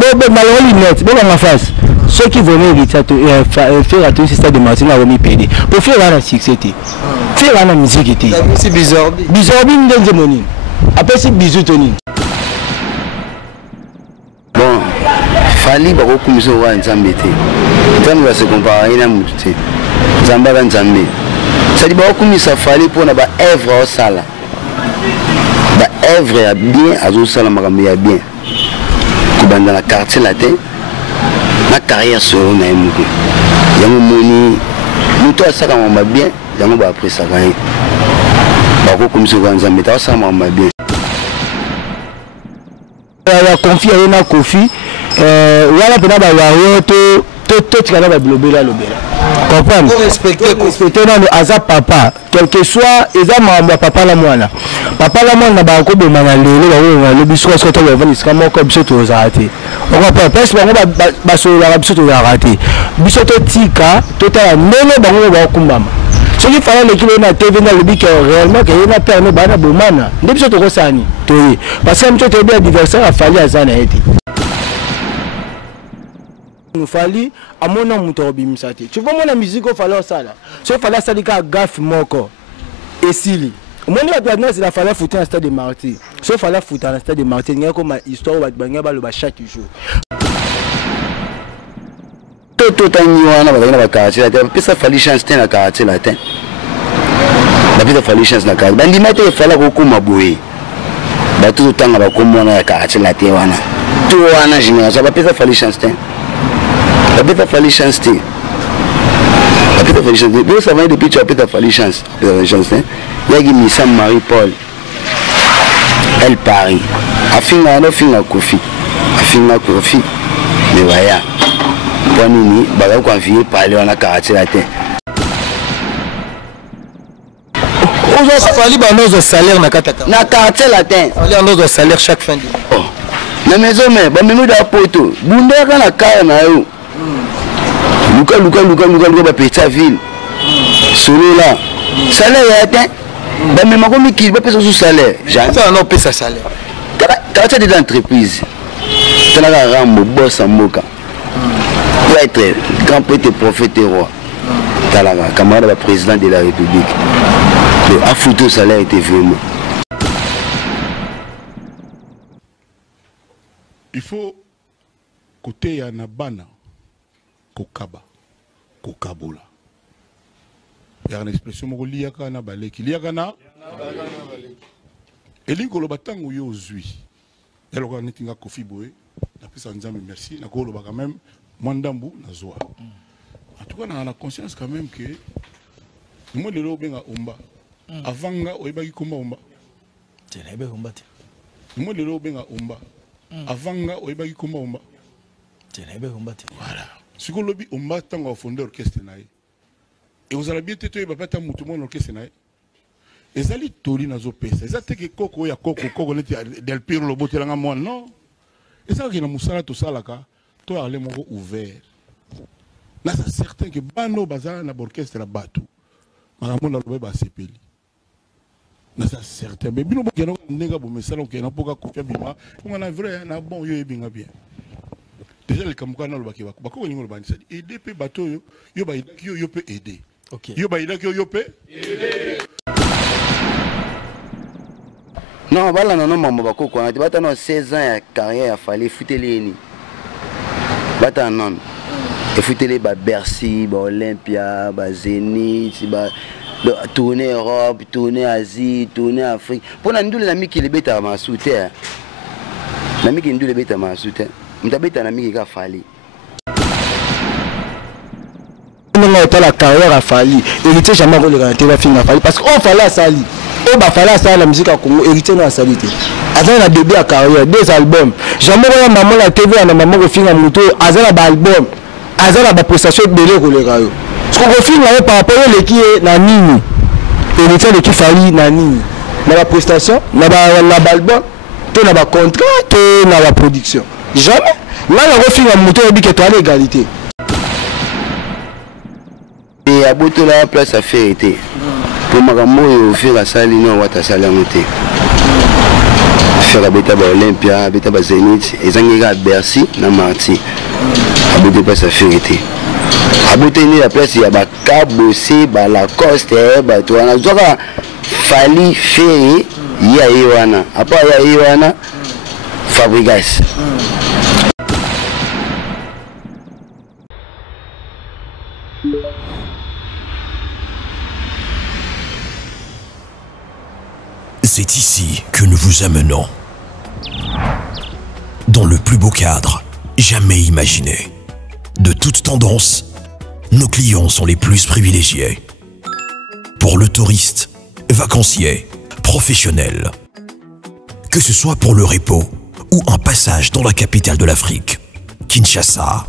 bon malheureusement net bon en face ceux qui venaient faire à tout ce stade de Martin a remis PD pour faire la succès faire la musique était c'est bizarre bien money après c'est bisous Tony bon fali ba ko kumisa wa nzambe te nzambe va se comparer na mutu te nzamba ba nzambe c'est ba ko kumisa fali pona ba œuvre au sala ba œuvre ya bien azo sala makambo ya bien ko banda na quartier latin na carrière solo na emuko yango moni mutu asaka mamba bien yango ba après ça gagne ba ko kumisa wa nzambe ta sala mamba bien ya confier na Kofi wala pena ba wayo to tikana ba blobela lobela comprendre respecter non aza papa quel que soit eza mamba papa la mwana ba ko bomana lelo ba biso so to ba vnisika moko biso to zate on va pas parce bango ba so la biso to raté biso to tika to ta nene bango ba kumbama ce qui fallait l'équipe na TV na lobi que réellement que na permet bana bomana nde biso to ko sani to parce que mto to bien adversaire a fallu azana eti nous fallait à mon nom muto bimisate tu vois mon musique au fallait ça là so fallait ça dika gaffe moko et sili mon nom c'est la fallait foutre un stade de Martin so fallait foutre un stade de Martin il y a comme histoire ba banga ba lo ba chaque jour tout tani wana ba ba quartier latin pesa fallait chance na quartier latin ba pesa fallait chance na quartier bandi mate fallait ko kuma boye ba tout tanga ba ko mona ya quartier latin wana to wana génération ba pesa fallait chance la bête a fallu chance. La bête a fallu chance. Mais ça va depuis tu as peut-être fallu chance. Il y a qui Sam Marie-Paul. Elle Paris. Afina no finga Kofi. Afina Kofi. Mais voilà. Bonini, baga ko confier parler on a quartier latin. On fallu ba nos salaire na kataka. Na quartier latin. On nos salaire chaque fin du mois. Na maison mais ba memu da poto. Bunda kana kaya na yo. Luka ba petite ville. Solo là. Salaire est atteint. Ba même ko mi ki ba pesa sous salaire. Ça non pesa salaire. Quand tu es dans l'entreprise, tu as un rambo boss en moka. Pour être grand prêtre, prophète et roi. Tu as un camarade président de la République. Le photo salaire était vraiment. Il faut côté Yanabana. Kokaba, Kokabola. Il y a une expression liaka na baleki. Liaka na elingo lobatango yo zui. Et loka netinga Kofi Boé. Na pesa nzambe merci. Na ko loba quand même mwandambu na zoa. En tout cas on a la conscience quand même que moi le benga omba. Avanga oyebaki komba omba. Tena ebe omba te. Moi le benga omba. Avanga oyebaki komba omba. Tena ebe omba te. Voilà. Si vous lobby, on va tant fonder l'orchestre. Et vous allez bien te trouver pas tant mutumo l'orchestre. Et ça li tori na zo pesa. Ça te que koko ya koko neti del piro lo bote langa moi non. Et ça que na musala to sala ka to ale moko ouvert. Na ça certain que bano bazala na orchestre la batu. Makambo na lobe ba sepeli. Na ça certain mais bino bokeno ndenga bo mesala ko na poka kofia bima. On a vrai na bon yo ebinga bien. Déjà les Kamukana le baki bako ningo le bandi aider pe bateau yo ba yo peut aider. OK. Yo ba yo peut aider. Non, bala non maman bako ko na bata no 16 ans ya carrière fallait futeli ni. Bata non. Et futeli ba Bercy, ba Olympia, ba Zénith, ba tourner Europe, tourner Asie, tourner Afrique. Pour na ndule na miki le beta ma soutien. Na miki ndule beta ma soutien. M'tabeta na miki ka fali. On a la carrière à Fali, héritier jamais le garantir la fin à Fali parce qu'on fallait à Sali. On va falloir ça la musique à Congo, héritier dans la salité. Avant la début à carrière, 2 albums. Jamais on maman la TV à maman au fin à moto, azala album, azala ba prestation de belé ko le rayo. Ce qu'on refine là par rapport à l'équipe na nini. Héritier de qui Fali na nini. Na la prestation, na album, to na ba contrat, to na la production. Jamais. Là on refine à moto et dit que tu as l'égalité. Et à bout de la place à faire été. Pour ma gamme, il faut faire la salle, non, on va ta salle à monter. faire abeta ba Olympia abeta ba Zénith ezangika Bercy na Marty abeta pas sa vérité abeta ni la place ya ba Cabosé ba Lacoste ba to na zoka Fali Ferry ya Iwana apa ya Iwana Fabregas. C'est ici que nous vous amenons. Dans le plus beau cadre jamais imaginé. De toute tendance, nos clients sont les plus privilégiés. Pour le touriste, vacancier, professionnel. Que ce soit pour le repos ou un passage dans la capitale de l'Afrique, Kinshasa,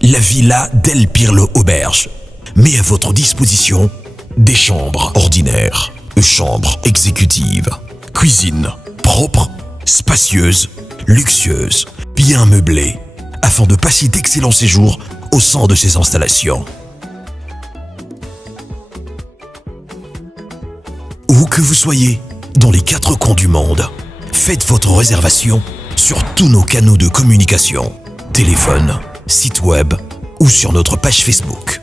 la Villa Del Pirlo Auberge met à votre disposition des chambres ordinaires, chambres exécutives, cuisine propre, spacieuse, luxueuse, bien meublée, afin de passer d'excellents séjours au sein de ces installations. Où que vous soyez, dans les 4 coins du monde, faites votre réservation sur tous nos canaux de communication, téléphone, site web ou sur notre page Facebook.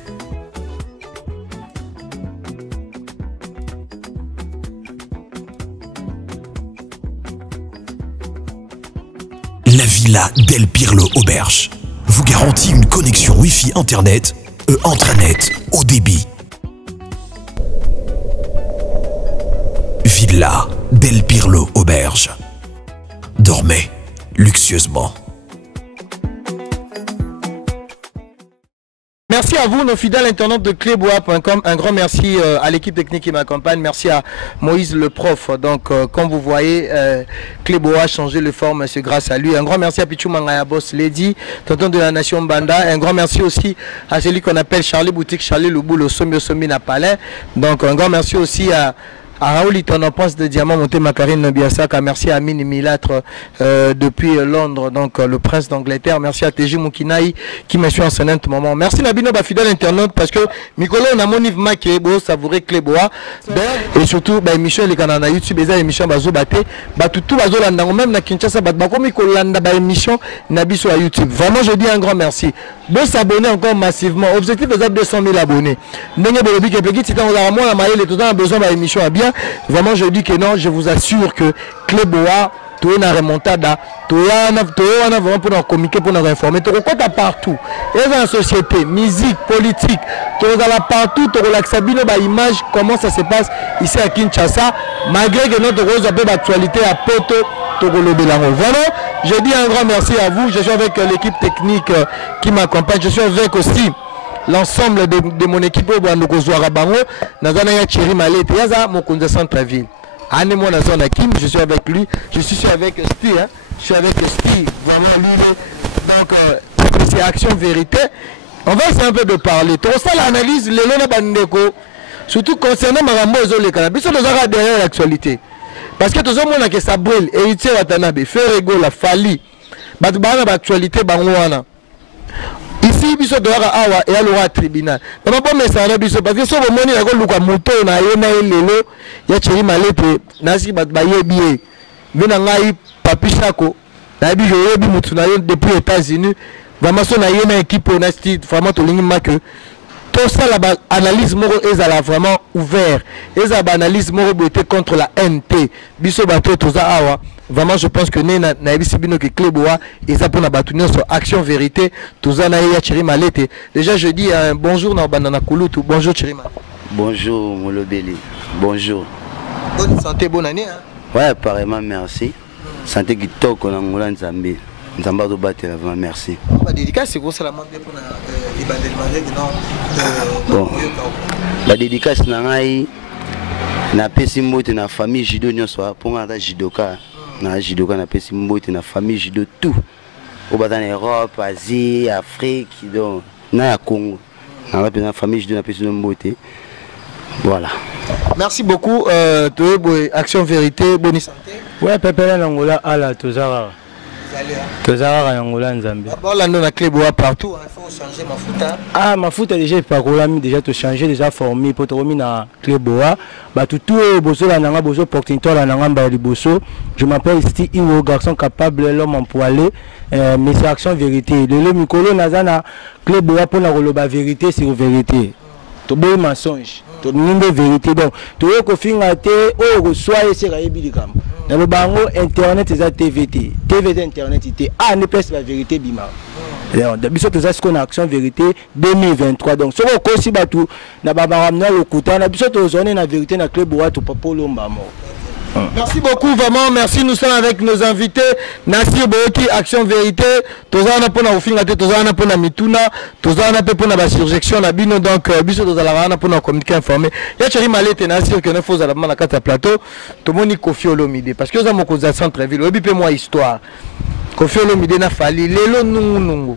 La Villa Del Pirlo Auberge vous garantit une connexion Wi-Fi Internet et intranet au débit. Villa Del Pirlo Auberge. Dormez luxueusement. Merci à vous, nos fidèles internautes de clébois.com. Un grand merci à l'équipe technique qui m'accompagne. Merci à Moïse le prof. Donc, comme vous voyez, Clébois a changé de forme, c'est grâce à lui. Un grand merci à Pichou Mangaya Boss Lady, tonton de la Nation Banda. Un grand merci aussi à celui qu'on appelle Charlie Boutique, Charlie Loubou, le Somi Napalais. Donc, un grand merci aussi à Raoul, ton pense de Diamant Monté Macarine Nobiasaka. Merci à Mini Milâtre depuis Londres, donc le prince d'Angleterre. Merci à TJ Moukinaï qui me suit en ce moment. Merci Nabino, fidèle internaute, parce que Mikolo, on a mon Yves Maké, beau savourer Clébois. Et surtout, Michel, les canaux YouTube, les émissions Bazo Baté, tout Bazo Landa, même na Kinshasa, Mikolo Landa, émission Nabi sur YouTube. Vraiment, je dis un grand merci. Bon, s'abonner encore massivement. Objectif de 200 000 abonnés. N'ayez pas de si on a moins la besoin d'émission à bien. Vraiment, je dis que non, je vous assure que Clébois, tout est remontada, tout est vraiment pour communiquer, pour nous informer. Tout est partout. Et dans la société, musique, politique, tout est partout, tout est image, comment ça se passe ici à Kinshasa, malgré que notre rose a peu d'actualité à Poto. Vraiment, je dis un grand merci à vous. Je suis avec l'équipe technique qui m'accompagne. Je suis avec aussi l'ensemble de mon équipe au Bandokozouara Bango, Nazana Thierry Malé, Piazza, Mokonza Centre-Ville. Anne moi Nazana Kim, je suis avec lui, je suis avec Sti, hein. Je suis avec Sti, vraiment lui. Donc, c'est Action Vérité. On va essayer un peu de parler. Tout ça, l'analyse, les Lona Bandeko, surtout concernant Marambo et les Canabis, nous avons derrière l'actualité. Parce que tout le monde a que ça brûle, héritier Watanabe, Ferrego, la Fali, Batubana, l'actualité, Bangouana. Ici, biso doara awa et alors tribunal. On a pas message biso parce que so bomoni na ko luka moto na yena lelo ya Thierry Malete nasi bat baye bié. Bina ngai papishako na bi je yebi mutu na yo depuis États-Unis. Vraiment so na yena équipe na sti vraiment to lingi make. Tout ça la analyse moro ezala vraiment ouvert. Ezala analyse moro boté contre la NT. Biso bato to za awa. Vraiment, je pense que na ebisibino que Clébois et ça pour na batunir sur Action Vérité, tout ça na Thierry Malete. Déjà je dis un bonjour na banana Kulutu. Bonjour Thierry Malete. Bonjour Molobeli. Bonjour. Bonne santé, bonne année hein. Ouais, apparemment merci. Santé qui toque en Angola Nzambe. Nzamba do battre vraiment merci. Ba dédicace c'est pour ça la mandé pour na ibandel malade non. Bon. La dédicace na ngai na pesi mbote na famille judo nyonso pour ngata judoka. Na judoka na pesi mbote na famille judo tout. Au bas en Europe, Asie, Afrique, donc na Congo. Na famille judo na pesi mbote. Voilà. Merci beaucoup Action Vérité, bonne santé. Ouais, Pépé Langola à la Tozara. tozalaka na ngola nzambe bolanda na clé boa partout il faut changer mafuta. Ah mafuta déjà epakolami déjà tochanger déjà formé mpo tokomi na clé boa bato tu oyo bozolanda nga bozopportunité olanda nga mbala liboso. Je m'appelle Sti Iwo, garçon capable, l'homme empoilé, mais c'est action vérité. Le mikolo naza na clé boa mpona koloba vérité sur vérité. Toboyi mensonge toninga vérité donc toyo kofinga te oyo koswa eseka yebi likambo na lobango internet eza tvt internet te ne place la vérité bima biso toza siko na action vérité 2023 donc soko kosi batu na babaramna lokuta na biso tozone na vérité na club boa to papolo mbamo. Merci beaucoup, vraiment. Merci. Nous sommes avec nos invités. Nassir Boyoki, Action Vérité. Tozana pour la Oufingate, Tozana pour la Mituna, Tozana pour la surjection, la Bino. Donc, Biso Tozala pour la communiquer informé. Yachari Malete, Nassir, que nous faisons à la carte plateau. Tout le monde est Kofi Olomide. Parce que nous avons causé centre-ville. Obi moi histoire. Kofi Olomide n'a fallu. Lelo Nungu.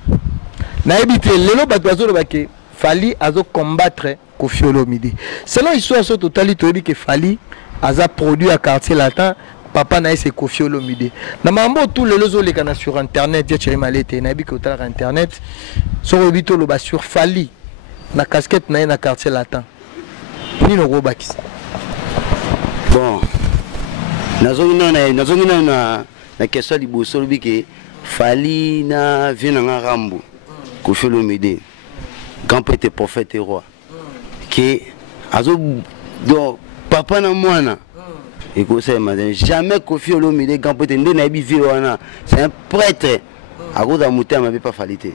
Na ebité, Lelo Batouazo Bake. Fali a combattre Kofi Olomide. Selon l'histoire sur totalité, il que Fali a produit à quartier latin. Papa n'a c'est Kofi Olomide. Na mambo tous les lozo les canaux sur internet, j'ai tiré malete, n'a bi sur internet. Sur le bito le bas sur Fali. Na casquette na quartier latin. Ni no robakis. Bon. Nazongi na question liboso le bike Fali na vient na Rambo. Kofi Olomide. Grand prêtre prophète et roi. Que azo donc papa na mwana et que ça jamais Kofi Olomide grand prêtre ndena bi wana c'est un prêtre à cause de monter ma pas falité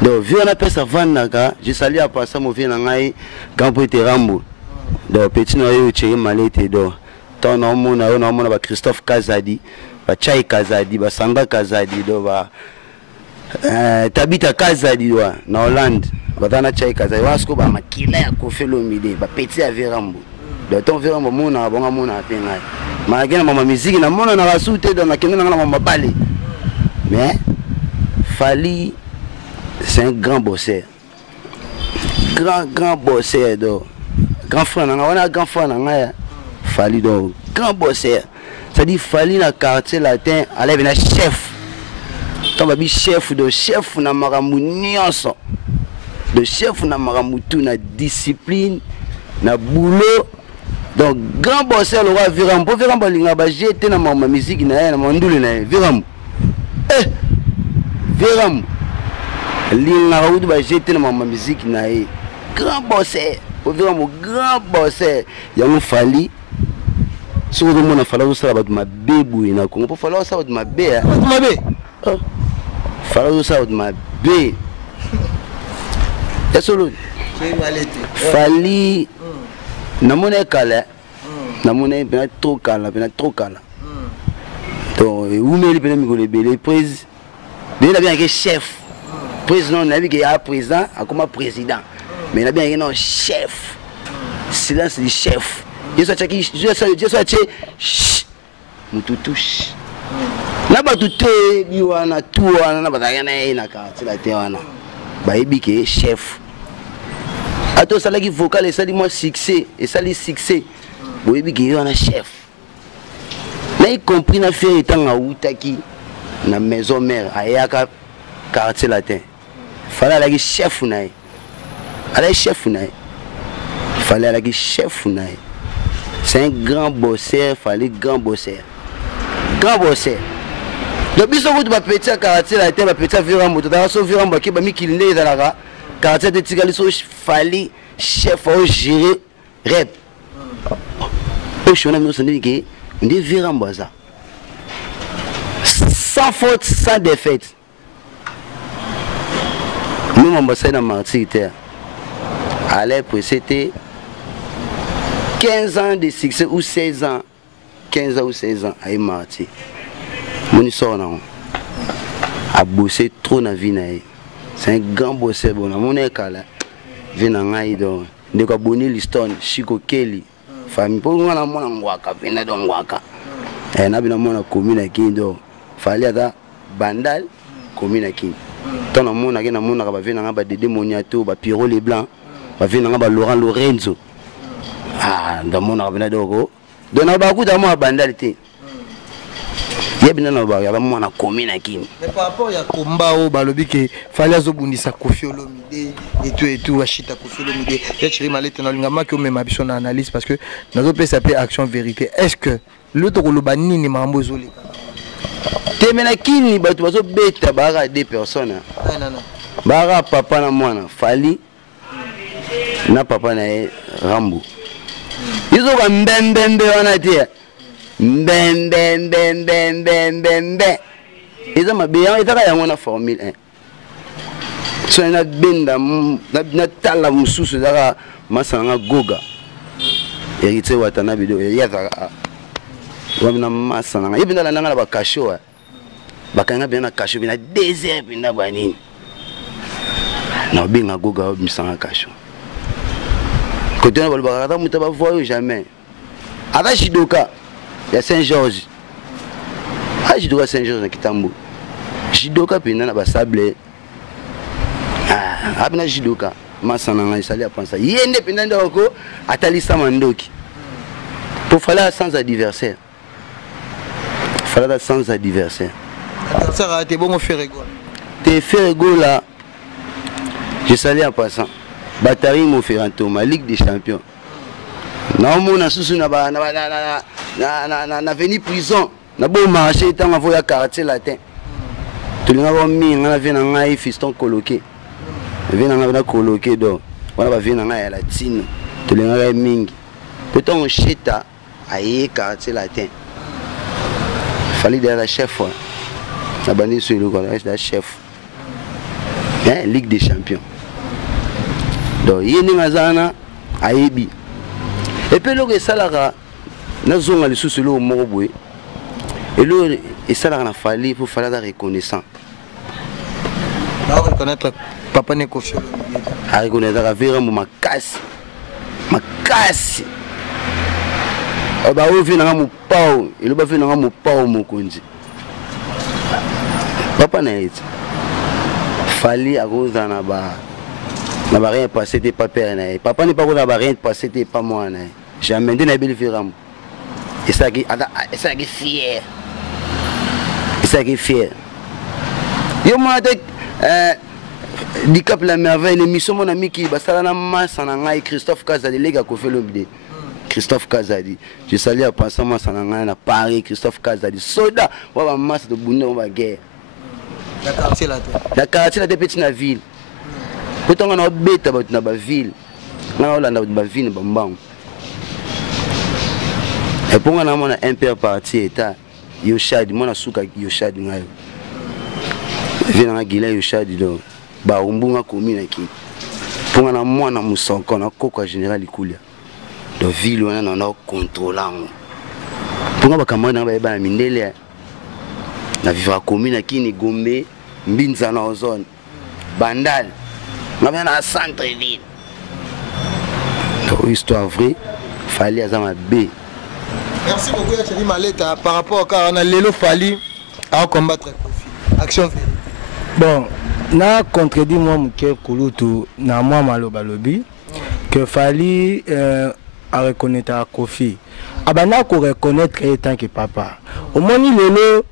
donc vu on appelle ça vanaka je salue à passer mon vie na ngai grand prêtre Rambo donc petit na yo tché malete donc ton nom mona ba Christophe Kazadi ba Chai Kazadi ba Sanga Kazadi do ba Tabita Kazadi wa na Hollande batana Chai Kazadi wasko ba makila ya Kofi Olomide ba petit avec Rambo donc ton Rambo mona bonga mona apenga malgré ma musique na mona na basute dans na kenga na mama balé mais Fali c'est un grand bosseur grand bosseur donc grand frère na on a grand frère na Fali donc grand bosseur ça dit Fali na quartier latin allait venir chef ton babi chef de chef na marambu nyonso de chef na marambu tout na discipline na boulot donc grand bosseur le roi Virambo linga ba jeter na ma musique na mandule na Virambo Virambo linga udu ba jeter na ma musique na grand bosseur Virambo grand bosseur ya mu Fali si vous demandez fala usala ba ma bebu ina ko po fala usala ba ma be ma be fala usala ba ma be esolo Fali namone kala namone pena trop kala donc umeli pena mikole bele prise mais il a bien que chef président n'a vu qu'il y a président a comme président mais il a bien que non chef silence du chef je suis qui mutu touche na ba tuté biwana tuwana na bataka na ka tila tewana ba ibike chef ato salaki vocal et sali moi succès et sali succès bo ibike yo na chef na y compris na faire étant à utaki na maison mère ayaka quartier latin fallait la chef na ala chef na fallait la chef na c'est un grand bosseur fallait grand bosseur le biso ko ba petit quartier latin ba petit Virambo to da so Virambo ki ba mi kilinde dalaka quartier de Tigali so fallait chef au gérer rep au chona mi so ndiki ndi Virambo ça sans faute sans défaite nous ambassadeur dans Martinique allait c'était 15 ans de succès ou 16 ans 15 ans ou 16 ans à Martinique mon histoire a bossé trop dans la vie. C'est un grand bosseur. Bon, mon école, vient en Aïdo. De quoi bonner l'histoire, Chico Kelly, famille. Pour moi, la mon angwaka, vient dans Waka. Et n'a bien mon commune à Kindo. Fallait avoir Bandal, commune à Kindo. Tant à mon agent, mon arabe vient en bas de démoniato, bah Pierrot les Blancs, bah vient en bas Laurent Lorenzo. Ah, dans mon arabe na dogo. Donne à beaucoup d'amour à Bandalité. ye bina na ba ya mwana komi na kini. Mais par rapport ya combat au balobi ke fallait azobundisa Koffi Olomide et tout achita Koffi Olomide ya Thierry Malete na lingama ke mema biso na analyse parce que nazo pesa pe action vérité. Est-ce que l'autre koloba nini mambo zoleka temena kini bato bazo beta bara deux personnes. Non. Bara papa na mwana Fally na papa na Rambo. Izo ka mbembembe wana tia. Mbembembembembembembe. Izo mabeya itaka yango na formule 1. So na benda na tala mususu daka masanga goga. Hérité watana bido yaka. Wabina masanga. Ibina la nanga ba kasho. Bakanga bina kasho bina désert bina banini. Na binga goga misanga kasho. Côté na balbara muta ba voyo jamais. Ada Jidoka ya Saint-Georges. Ah Jidoka Saint-Georges na Kitambo. Jidoka pina na ba sable. Ah abina Jidoka masana nga isali apansa. Yende pina ndoko atalisa mandoki. Pour faire sans adversaire. Fallait sans adversaire. Adversaire a été bon au Ferrego. Te Ferrego là. Je salue en passant. Batari mo Ferranto, ma Ligue des Champions. Na mona susu na veni prison. Na bon marché tant avoya quartier latin. Tu linga ba mi ngana vena ngai fiston coloqué. Vena ngana coloqué do. Wana ba vena ngai la tine. Tu linga ga mingi. Peut-on chita aye quartier latin. Fallait derrière la chef. La bandit sur le collège la chef. Hein, Ligue des Champions. Donc yeni ngazana ayebi. Et puis le salara na zonga le sous le morobwe. Et le salara na Fally pour faire la reconnaissance. On reconnaître papa ne Koffi Olomide. A reconnaître la vera ma casse. Ma casse. Ba ovi na mu pao, ile ba fina mu pao mokonzi. Papa na eti. Fally akoza na ba rien passé t'es pas père na. Papa n'est pas qu'on a rien passé t'es pas moi na. Jamais de na belle firam. Et ça qui fier. Et ça qui fier. Yo moi avec du Cap la merveille l'émission mon ami qui basala na massa na ngai Christophe Kazadi lega Koffi Olomide. Christophe Kazadi. Je salue à passer massa na ngai na Paris Christophe Kazadi. Soda wa ba massa de bunde on va guerre. La quartier là petit na ville. Pourtant on a bête na ba ville. Na Hollande ba ville bambang. Et pour on a un père parti état yo shadi mona suka yo shadi ngayo. Vina na gila yo shadi do. Ba umbunga komina ki. Pour on a mwana musonko na koko général ikulia. Do ville on a contrôlant. Pour on ba kamana ba mindele. Na vivre commune qui ni Gombe, Mbinza na zone, Bandal, na na centre ville. Donc histoire vraie, Fally azama B. Merci beaucoup Thierry Malete par rapport à na lelo Fally à combattre Koffi. Action vérité. Bon, na contredit moi Mouké Kouloutou na moi maloba lobi que Fally a reconnaître à Koffi. Abana ko reconnaître étant que papa. Au moins lelo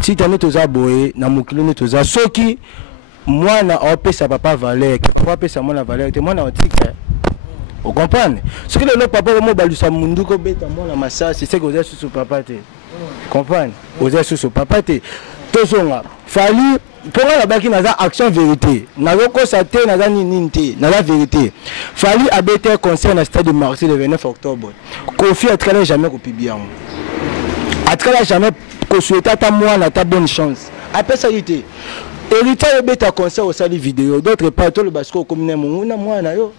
si tu as toza boé na mukilo toza soki moi na opé sa papa valeur que papa pesa moi la valeur te moi na otika vous comprenez ce que le papa mo balusa mundu ko beta moi na massa c'est ce que vous êtes sous papa te comprendre vous êtes sous papa te tozonga Fally pour la baki na action vérité na ko saté na ninte na la vérité Fally a bété concert na stade de Marseille le 29 octobre Koffi a très jamais ko publier a très jamais que souhaite à moi na ta bonne chance après ça été héritier beta concert au salle vidéo d'autres pas tout le basco comme na moi na yo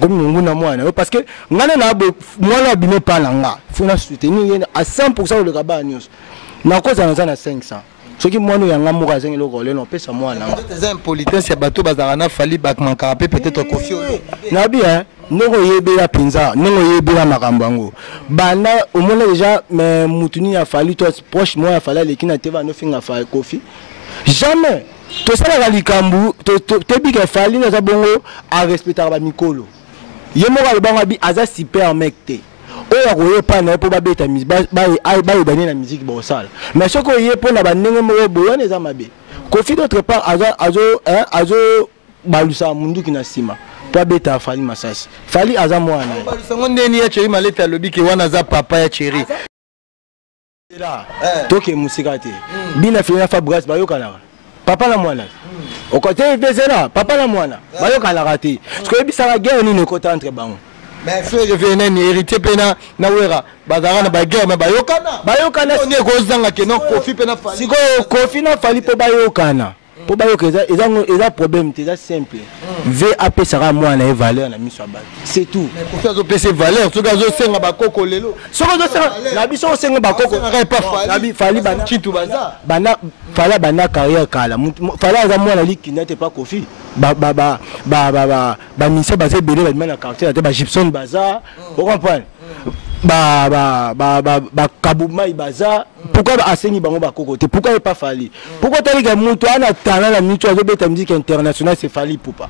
comme na moi na yo parce que ngana na moi na bino pas nga faut na soutenir à 100% le rabat news na cause na 500 ce qui moi nous yanga mo ka zengelo ko le no pesa moi na des impolitesse ya bato bazarana Fally bakman karapé peut-être Koffi na bien noko yebela pinza noko yebela makambango bana au moins déjà mais mutuni ya Fally toi proche moi ya Fally lekina teva no finga fa Koffi jamais to sala la likambu to bika Fally na za bongo a respecter ba mikolo yemo ka le bango bi aza super mec te oyo akoye pa na po babeta bayebani na musique bosala mais soki oye mpo na bandenge moko boye wana eza mabe. Kofi d'autre part azo balusa munduki na nsima po abeta Fally Masasi. Fally aza mwana balusango ndeni ya Thierry Maleta alobi ke wana aza papa ya Thierry toke musika te bina fina Fabrice bayokanaka papa na mwana okote epesela papa na mwana bayokanaka te soki ebisaka guerre nini ekota entre bango. Mais frère venani héritier pena na wera bazara na baguerre mais bayokana on est kozanga ke non Kofi pena Fally siko Kofi na Fally po bayokana po bayoka eza problème te eza simple VAP sera mwana e valeur na miso abaki c'est tout. Mais Kofi azo pese valeur soki azo senga bakoko lelo soko azo senga na biso senga bakoko na bi Fally bana chitu Fally bana carrière kala Fally aza mwana likina te pas Kofi ba mise basé belé ba na quartier te ba Gibson baza vous comprenez Kaboumai baza pourquoi asengi bango bakoko te pourquoi pas Fally pourquoi tali ka mutu ana talent la mutu azo beta musique internationale c'est Fally poupa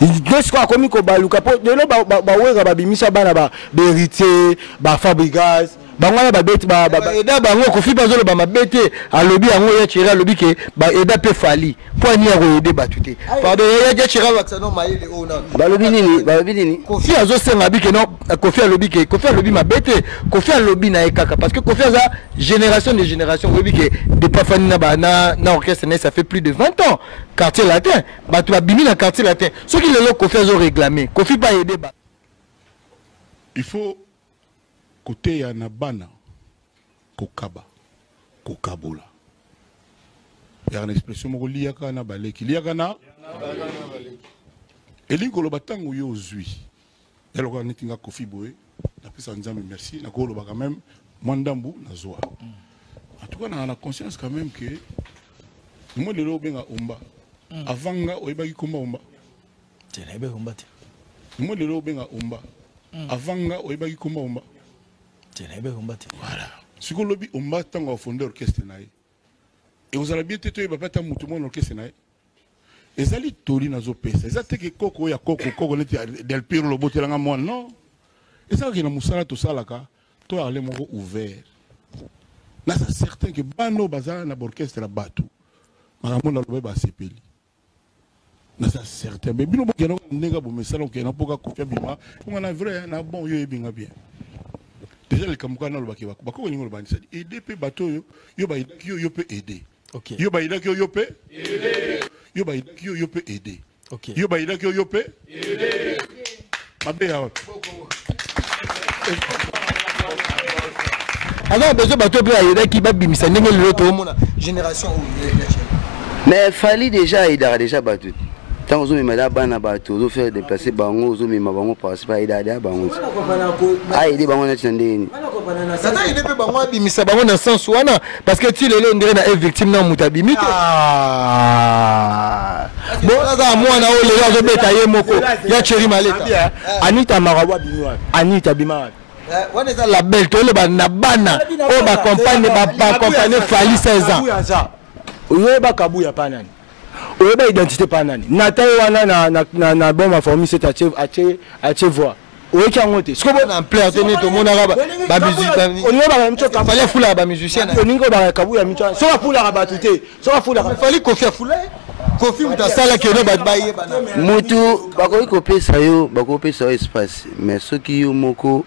n'est-ce quoi comme ko baluka po de lo ba wera ba bimisa bana ba héritier ba Fabrigas bango ba beti ba eda bango Kofi bazolo ba mabete alobi yango ya Thierry alobi ke ba eda pe Fally po ni ya ko ede batute pardon ya Thierry vatsano maile ona balobi nini Kofi azo senga bi ke non Kofi alobi ke Kofi alobi mabete Kofi alobi na ekaka parce que Kofi aza génération de génération alobi ke de pas Fally na orchestre ça fait plus de 20 ans quartier latin ba tu ba bimi na quartier latin ce qui le Kofi azo réclamer Kofi pas aider ba il faut côté ya na bana kokabola ya na expression moko liaka na baleki liaka na elingo batango yo zui eloko nitinga Kofi boye na pesa nzambe merci na ko quand même mwandambu na zoa en tout cas na conscience quand même que moi le lo benga omba avanga oyebaki komba omba tena ebe omba te moi le lo benga omba avanga oyebaki komba omba. Voilà. Si vous lobby on bat tant au fondeur orchestre naï. Et vous allez bien te tuer papa tant mutu mon orchestre naï. Et ça li tori na zo pesa. Ça te que koko ya koko neti del pire lo boté langa moi non. Et ça que na musala to salaka to aller moko ouvert. Là c'est certain que bano bazala na orchestre la batu. Makambo na lobe ba sepeli. Na ça certain mais bino bokeno ndenga bo mesala ko na poka ko bima. On a vrai na bon yo ebinga bien. Déjà les kamukana le bakeba bako ningo le bandisa aider pe bateau yo ba yo peut aider. OK. Yo ba ida yo peut aider. Yo ba ida yo peut aider. OK. Yo ba ida yo peut aider. Mabe ya. alors besoin bateau pe aider qui ba bimisa ndenge le to mona génération mais Fally déjà aidera déjà bateau. Tant que vous avez bana bateau, vous faire déplacer bango, vous avez bango participer à aider bango. Ah aider bango na tendeni. Ça t'a aidé bango abimisa bango na sens wana parce que tu lelo ndire na victime na mutabimite. Ah. Bon ça moi na o lelo zo beta ye moko ya Thierry Maleta. Anita Marawa bimwa. Anita bimwa. Wana za la belle to le bana bana o ba compagne Fally 16 ans. Oyo ba kabuya panani. Oyo identité panani nataye wana na bon ma famille c'est à voir oyo kangote siko na plaire tenir to mona ba musicien on ba mchoka fallait fula ba musicien oningo ba kabuya mchoka so ba fula ba tuté so ba fula fallait Kofi fula Kofi mutasala ke no ba baye bana mutu bako ko pesa yo espace mais ceux qui yo moko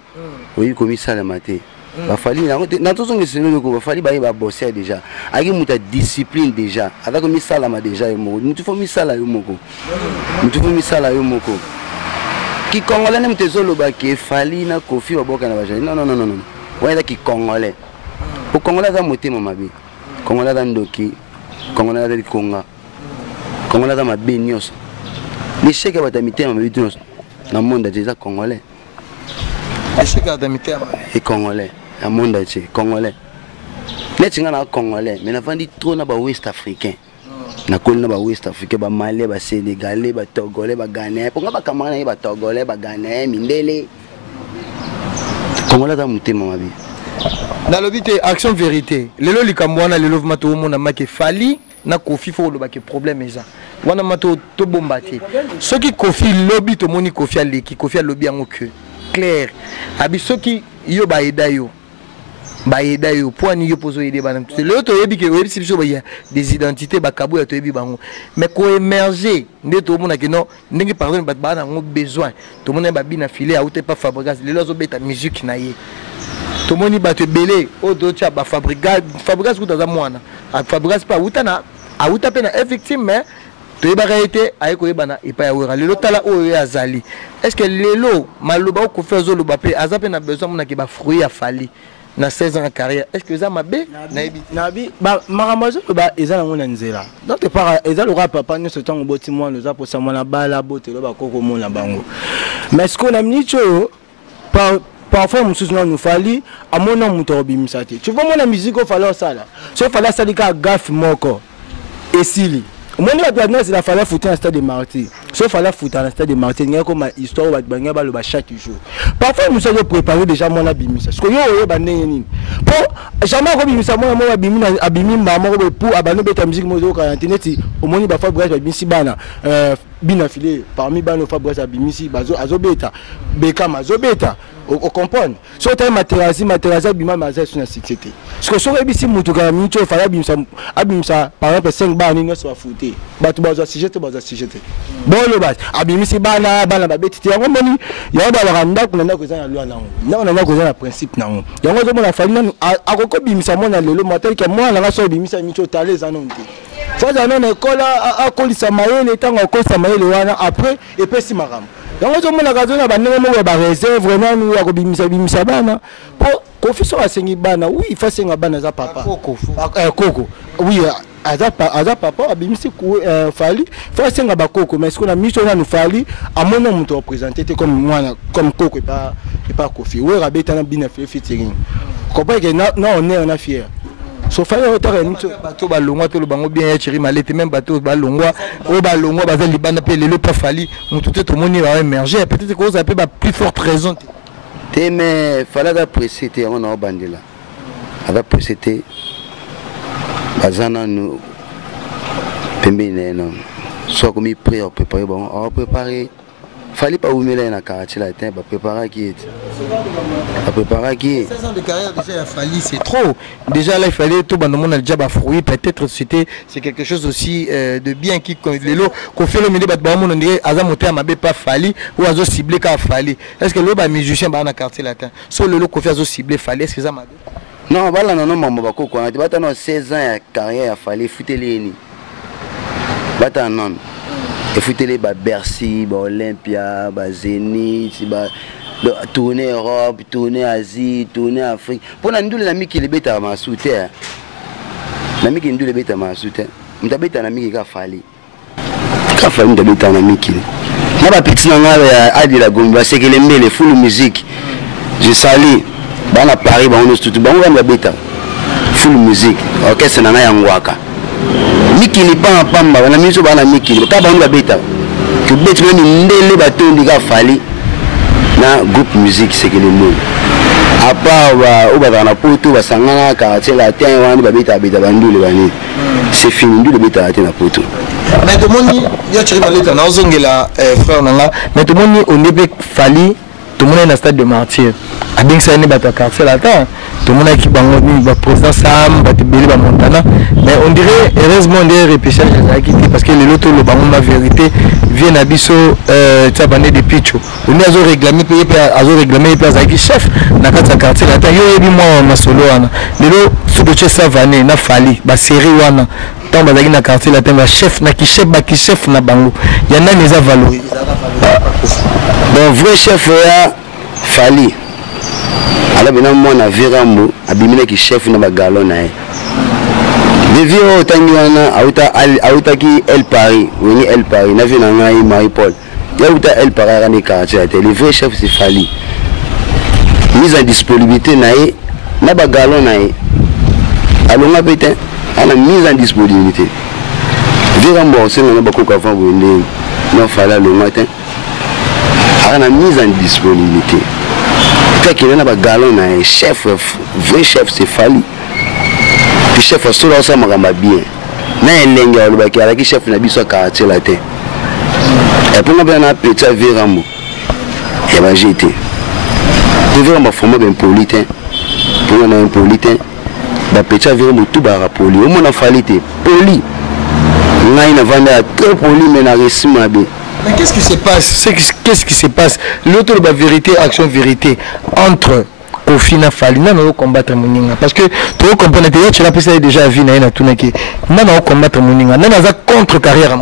oyi komisala maté ba Fally na to songe selo ko ba Fally ba bosser déjà aki muta discipline déjà avec mi salama déjà yo moko mutu fo mi sala yo moko ki congolais nem te zolo ba ke Fally na Kofi oboka na ba non ouais ki congolais au congolais za motema mabe congolais za ndoki congolais za konga congolais za mabe nyos les chèques ba ta mitema mabe nyos na monde déjà congolais les chèques ba mitema et congolais à monde entier congolais net singa na congolais mais na vandi trop na ba ouest africain na kolina ba ouest africain ba malais ba sénégalais ba togolais ba ghanéen pour ba camerounais ba togolais ba ghanéen mindele congolais da mutema mabi na lobité action vérité lelo likamwana lelo mato mona make Fally na Kofi fo lo ba ke problème eza wana mato to bombate ce qui Kofi lobby to moni Kofi aleki Kofi lobby yango que clair abisoki yo ba edayo point ni yo pozo aider banam c'est l'autre yebi que yebi si biso ba des identités ba kabu ya to yebi bango mais ko émerger nde to mona que non ndenge pardon ba bana ngo besoin to mona ba bina filer a outé pas fabriquer les lozo beta musique na ye to moni ba te belé o do tia ba fabriquer ko dans mwana a fabriquer pas outana a outa pena effectivement mais to yeba réalité ay ko yeba na ipa ya wera lelo tala o ya zali est-ce que lelo maloba ko faire zo loba pe azape na besoin mona ke ba fruit ya fali na 16 ans de carrière est-ce que ça m'a bé nabi ba maramazo ba ezala ngona nzela donc para ezala ka papa ne ce temps boti moi nous a pour ça mona bala bote lo ba koko mona bango mais ce qu'on a mis parfois nous fali à mon nom muto bimisate tu vois moi la musique au fallait ça là so fallait ça ka gaffe moko esili moi la c'est la fallait foutre un stade de Martyr sauf fallait foutre un stade de Martyr il y a comme histoire va banga ba le ba chaque jour parfois nous sommes préparés déjà mon abimisa ce que yo ba nini pour jamais ko bimisa moi abimina abimimba mo pour abano beta musique mo zo ka internet au moni ba fa bref bimisi bana bina filé parmi bano fa bref abimisi bazo azobeta beka mazobeta au comprendre so ta matériasi bima maza sur la sécurité ce que so rebisi mutu ka mincho fala abimisa par exemple 5 bana ni so fouté batu bazo sujet bon le bas abimisi bana ba betiti yango moni ya ba randa kuna ndako za na loi nango na ko za na principe nango yango zo mona fali nanu akoko bimisa mona lelo matel ke mwana nga so bimisa mincho tale za non te faza non école a kolisa mayele tango ko sa mayele wana après et puis si maram yango zo mona kazo na banengo mo ba réserve vraiment nous ya ko bimisa bana po confiance à sengi bana oui il faut senga bana za papa koko oui aza papa abimisi ku fali faut senga ba koko mais ce qu'on a mis sur nous fali à mon nom to représenter comme moi comme koko et pas kofi ouais rabeta na bina featuring comprends que non on est fier so fallait retard ni bateau balongwa to le bango bien chiri malete même bateau balongwa o balongwa baza libana pe le pas fali on tout être moni va émerger peut-être que ça peut pas plus forte raison te mais fallait apprécier on a bandela avec apprécier bazana nous pembene non soit comme prêt préparer bon on préparer fallait pas oublier na quartier là temps préparer qui 16 ans de carrière déjà fallait c'est trop déjà là il fallait tout bande monde a déjà ba fruit peut-être c'est quelque chose aussi de bien qui lelo ko fait le milieu ba monde on dirait aza monter à mabe pas fallait ou azo ciblé ka fallait est-ce que le ba musicien ba na quartier latin so lelo ko fait azo ciblé fallait est-ce que ça mabe non bala non maman ba ko ko na bata no 16 ans de carrière fallait fouter ni bata non et foutre les Bercy, Olympia, Zénith, tourner Europe, tourner Asie, tourner Afrique. Pour nous les amis qui les bêtes à ma soutien. L'ami qui nous les bêtes à ma soutien. Nous avons un ami qui a fallu. Quand fallu nous avons un ami qui. Moi la petite nana a dit la gomba c'est que les full musique. Je salue. Dans la Paris, on est tout bon on va bêta. Full musique. OK c'est nana yangwaka. Miki ni pas pamba na miso bana miki ka ba beta que beta ni ndele bato ndika fali na groupe musique c'est que le mot à part au ba na poto ba sangana ka tela ten wani ba beta bandule bani c'est fini ndule beta ate na poto mais de moni ya chiri baleta na ozongela frère nanga mais de moni on est fali tout le monde est dans stade de Martyr a bien ça ne ba ta quartier là temps tout le monde qui bango ni ba président Sam ba te beli ba Montana mais on dirait heureusement des repêchages parce que les loto le bango la vérité vient à biso tabane de picho on a zo réclamer payer azo réclamer payer za chef na kata quartier là temps yo yebi moi na solo wana lelo suko che savane na fali ba série wana tant bazaki na quartier là temps ba chef na ki chef na bango yana neza valoriser donc vrai chef ya fali alors maintenant moi na virambo abimina ki chef na bagalo na e de viro tangiana auta ki El Paris woni El Paris na vina ngai Marie Paul ya auta El Paris rani quartier le vrai chef c'est fali mise en disponibilité na e na bagalo na e alonga bete ana mise en disponibilité virambo c'est na bako ka fa wende non fala le matin ana mise en disponibilité quand il y a un galon un chef vrai chef c'est fali puis chef solo ça m'a bien na elenga le baki ala ki chef na biso quartier la te et pour moi na petit virambo et va jeter devant ma forme impolite pour un impolite ba petit avec tout ba poli au moins falité poli ngai na vanda très poli mais na resima be. Mais qu'est-ce qui se passe? Qu'est-ce qui se passe? L'autre la vérité action vérité entre Kofi na Fally na no combattre moninga parce que tu comprends que tu l'as pensé déjà vu na tout naki na no combattre moninga na za contre carrière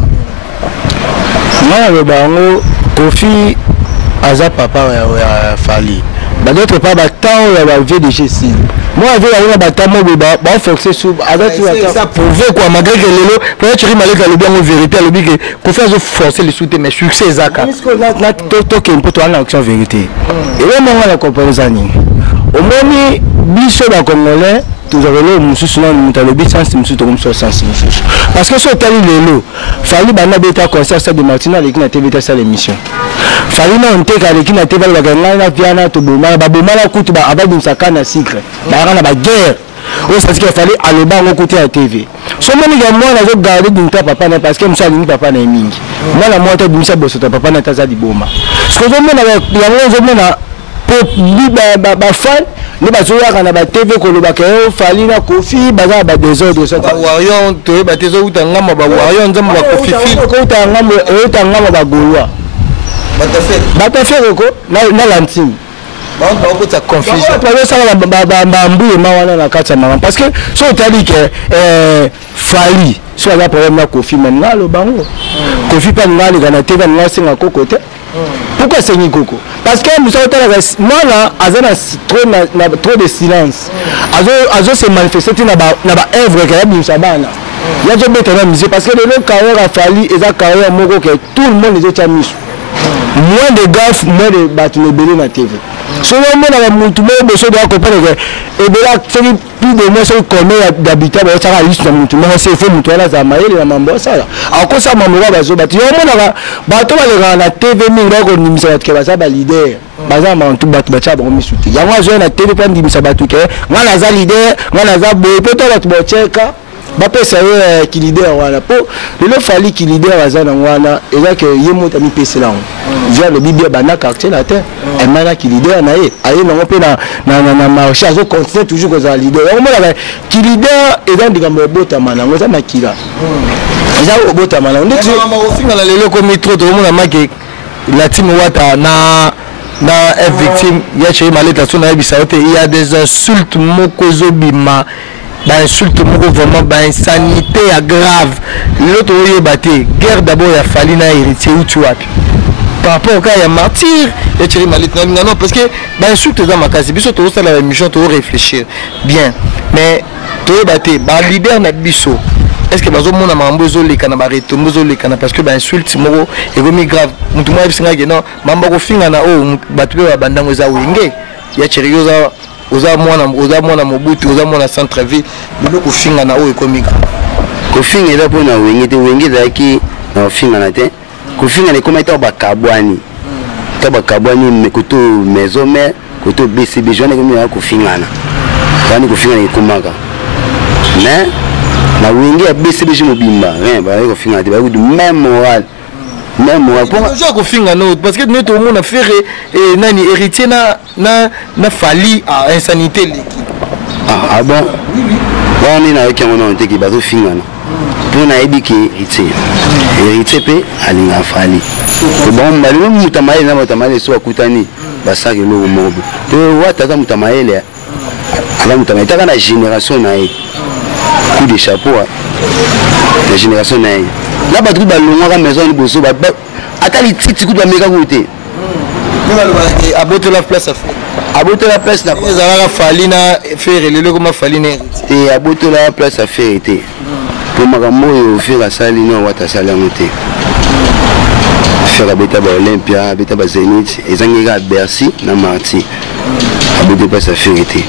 na le bango Kofi aza papa ya Fally ba d'autre part ba temps ya ba VDG si moi avec la batamo ba forcer sous avec ça prouver quoi malgré que lelo peut-être tu malgré le bien en vérité le que Kofi a forcer le soutien mais succès zaka na to que un peu toi en action vérité et vraiment on la comparaison au moins biso ba congolais toujours le mususu na mutalobi sans mususu to comme sans mususu parce que ce tali lelo Fally bana beta concert ça de Martina avec na TV ça l'émission Fally na onte ka avec na TV ba ngana na piana to boma ba boma la kutu ba abadi msakana secret ba na ba guerre o ça dit qu'il fallait aller ba ngokuti à TV so moni ga moi na zo garder dinta papa na parce que musa ni papa na mingi moi la moto bimisa boso to papa na taza di boma ce que zo mona ya zo mona ba fan ne ba zoya na ba TV ko le ba ke Fally na Kofi baza ba désordre ça ba warion to ba tezo utanga ba warion nzamba ba Kofi ko utanga utanga ba golwa bata fait ko na lantine ba ko ta confusion ba ça ba mbuye ma wana na kata mama parce que so tali que Fally so la problème na Kofi maintenant le bango Kofi pas ngali na TV na singa kokote. Pourquoi c'est ni Coco? Parce que nous sommes moi là, trop de silence. Azo se manifester na ba œuvre que la bisabana. Il y a des bêtes parce que le carrière a Fally et la carrière moko que tout le monde les a mis. Moins de gaffe, moins de bâtiments belé na TV. Selon moi na mutu mo beso de comprendre que et là c'est plus de moi c'est comme d'habiter ba ça liste na mutu mo c'est fait mutu na za maele na mambo ça ako ça mambo ba zo bati yo mona ba to ba na TV minga ko nimisa ke ba za ba leader ba za ma tout batu ba cha ba misuti ya moi zo na TV pa ndimisa batu ke ngala za leader ngala za boy peut être ba cheka ba pesa yo ki leader wala po le Fally ki leader azana wana eza ke yemo ta mi pesa la via le bibia bana quartier la terre et mana ki leader na ye aye na pe na marché azo continuer toujours ko za leader on mona ki leader eza ndikambo bota mana ngoza makila eza bota mana on dit on finga la lelo ko mitro to mona make la team wata na victime ya chez maleta sona bisa yote il y a des insultes mokozo bima bah insulte vraiment bah insanité grave l'autre est battu guerre d'abord il a fallu na héritier ou tu vois par rapport au cas il y a martyr et tu malit non parce que bah insulte dans ma case biso to ça la mission to réfléchir bien mais to battu bah leader na biso est-ce que bazo mona mambo zo le kana ba retombo zo le kana parce que bah insulte moko et comme grave mutu mo bisinga ke non mambo ko finga na o batu ba bandango za wenge ya chiriyoza oza mwana mobutu oza mwana centre ville biloko finga na o ekomika ko finga eza pona wenge te wenge zaki na finga na te ko finga ne kometa ba kabwani me koto maison mère koto BCB jone ko mi ko finga na bani ko finga ne komaka mais na wenge ya BCB je mobimba rien ba ko finga te ba ko du même moral pour déjà ko finga no parce que nous tout le monde a fait et nani héritier na Fally à insanité ah bon oui on est na avec on te ki bazo finga na pour na ebiki héritier pe alinga Fally ko bon bali mutamaye na mutamaye so akutani basaki lo mobo to wata ka mutamaye ala mutamaye ta kana génération na coup de chapeau la génération na la batterie balonga ka maison boso ba atali titi ku ba meka côté abote la place à faire abote la place na ezala Fally na faire lelo comme Fally na et abote la place à faire été pour makambo yo faire sali no wata sala ngote faire beta ba Olympia beta ba Zénith ezangika Bercy na Marty abote place à faire été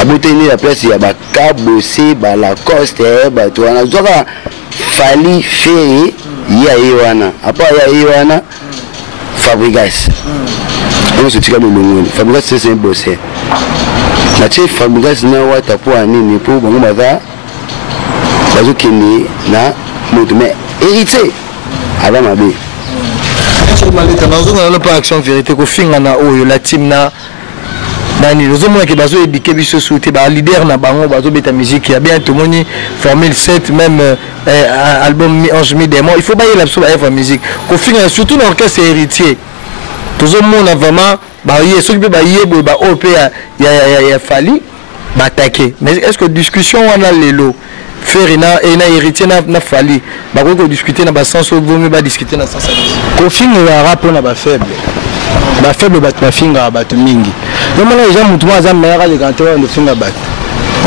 abote ni la place ya ba Kabosé ba Lacoste ba to na zoka Fally fait ya iwana apa ya iwana Fabregas on se tire le long Fabregas c'est un bosseur la chef Fabregas na wata po anini po bongo baza bazo kini na moto mais héritier avant ma bé maleta na zona na pas action vérité ko finga na oyo la team na nani ozomona ke bazo éduquer biso souté ba leader na bango bazo beta musique ya bien tout moni formule 7 même album Ange Mi Démon il faut bailler la biso ba musique ko finga surtout l'orchestre héritier tozomona vraiment ba yé soki ba yé ba OP ya fali ba attaquer mais est-ce que discussion wana lelo faire na héritier na fali ba ko discuter na ba sens au vaut ba discuter na sens ko finga rap na ba faible bato bafinga bato mingi nomona eza mutu moko aza meilleur alekante wana ofinga bato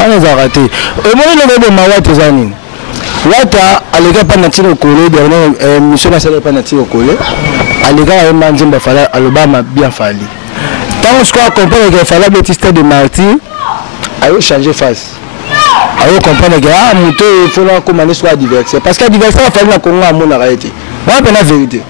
wana eza rate omoni lokoboma wata eza nini wata aleka mpa na ntina okolo dernier mission nasala mpa na ntina okolo aleka ayemba nzembo afala alobama bien fali ntango sikoyo acomprendre ke fala beti stade de martyr ayo changer face ayo comprendre ke moto efona akoma nde sikoyo adversaire parce que adversaire afali na kongo amonaka ye te wana mpena vérité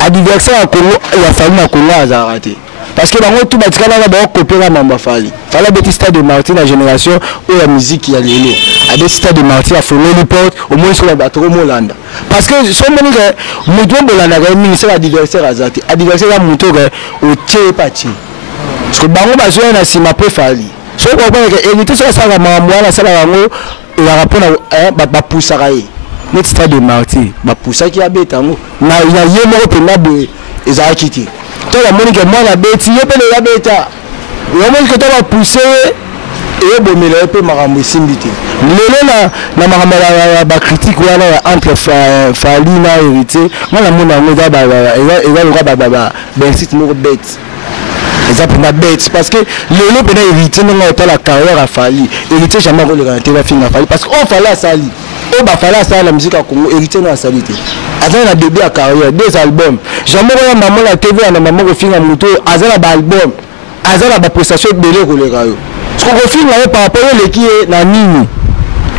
adversaire à Congo il a fallu na Congo azarate parce que bango tout batikana na ba copier mamba fali fala beti stade de Martin la génération où la musique ya lelo a des stade de Martin a fourni les portes au moins sur la bateau Molanda parce que son moni que muto bolanda ga ministère adversaire azate adversaire ya muto ga o tie pati parce que bango bazo na sima pe fali so ko ba que éviter ça ça mambo ala sala bango ya rapport na ba poussaka ye notre stade de Martyr ba poussa ki abeta ngo na ye moko pena boye eza akiti to la moni ke mwana beti ye pele ya beta yo moni ke to ba pousser et bomela pe makambo simbité lelo na makambo ba critique wana ya entre fali na héritier mwana mona ngo za ba ben site moko bête eza pena bête parce que lelo pena héritier ngo ta la carrière a fali héritier jamais ko le garantir la fin a fali parce que on fallait sali o ba fala ça la musique à Congo héritier na salité azana na début à carrière 2 albums jamais ko maman la TV na maman ko finga moto azana ba album azana ba prestation belé ko le rayo ce qu'on finga par rapport à qui na nini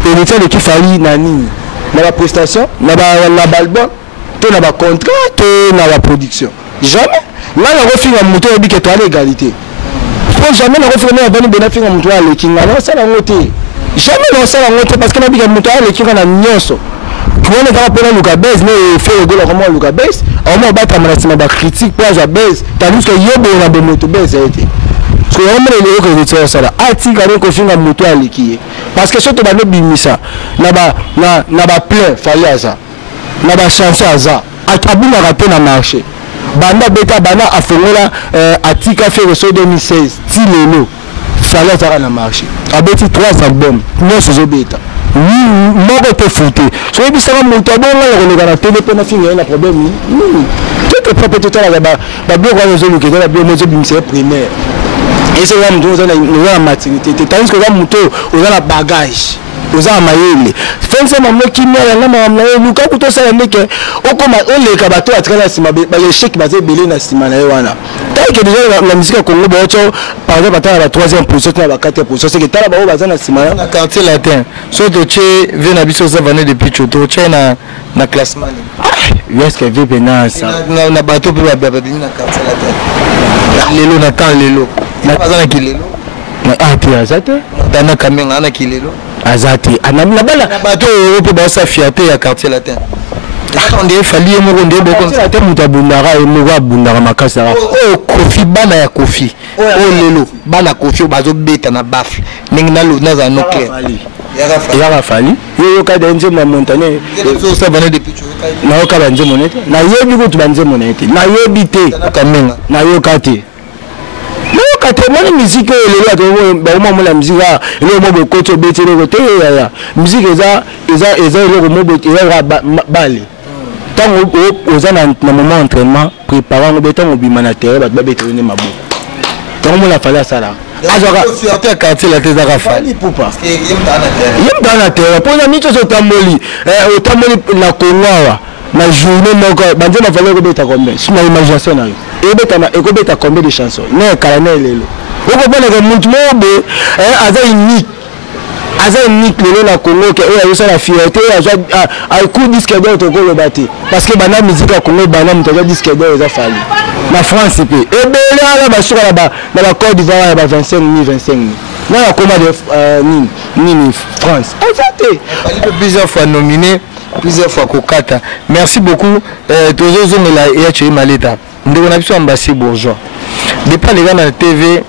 héritier de qui fali na nini na la prestation na ba album to na ba contrat to na la production jamais là la ko finga moto et bi que to à l'égalité faut jamais la ko finga na bani bena finga moto à l'ékinga non ça la ngoté jamais non ça la montée parce que na biga muto ale kinga na nyonso kuone kama pona Luka Bez ne fait gola comme Luka Bez au moins battre na ba critique pour ja Bez tandis que yobo na be moto Bez été parce que on me le ko c'est ça là ati ka ko finga muto ale kié parce que surtout ba no bimisa na ba plein fali aza na ba chanson aza atabuna raté na marché banda beta bana afongola atika fait reso 2016 ti lelo fallait ça na marché abeti 3 albums non ce beta moko te fouté so ebisaka moto abonga ya koleka na télé pona finga na problème quelque propre tout à la ba bio kwa zo luke na bio mozo bimse primaire et c'est là moto na maturité tandis que là moto oza na bagage oza na mayele fense mamno kimia na mamna luka kuto sala ndeke okoma oleka bato atikala sima ba l'échec bazé belé na sima na wana que déjà la musique à Congo par exemple à la 3e position à la 4e position c'est que tala ba bazana sima na quartier latin so to che vena biso za vane depuis choto che na classement est-ce que veut bena ça na bato pe ba na quartier latin lelo na temps lelo na bazana kilelo na ti azate dana kamenga na kilelo azate anamna bala bato pe ba sa fierté ya quartier latin on dit fali mo ko ndé boko ça te muta bundara e mo wa bundara makasa o kofi bana ya kofi o lelo bana kofi bazo beta na bafle ningi na lo na za no clair ya fali yo ka denje ma montagne so ça venait depuis na ka banze monete na yebi ko tu banze monete na yebi te kamenga na yo kate moi musique lelo ba mo mo la musique le mo ko to beti le ko te ya musique eza le mo beti ya bale tant aux na moment entraînement préparant le béton au bimanateur ba bétonner ma bouche tant on la fallait ça là azora fierté quartier la tezaka fali poupa parce que yem dans la terre pour la micho so tamboli na Kongo na journée moko banze na fallait ko beta combien sina imagination na yo e beta na e ko beta combien de chansons ne kala ne lelo o ko bona que mutu mo be aza unique lelo na Congo que oya yosa la fierté a coup disque d'or to ko le bati parce que bana musique ya Congo bana mutaja disque d'or za fali na France pe e bele ala ba sura ba na la Côte d'Ivoire ba 25 na la coma de nini France exacté il peut plusieurs fois nominé plusieurs fois kokata merci beaucoup tozo zongela ya chez maleta ndeko na biso ambassade bourgeois depuis les gars na TV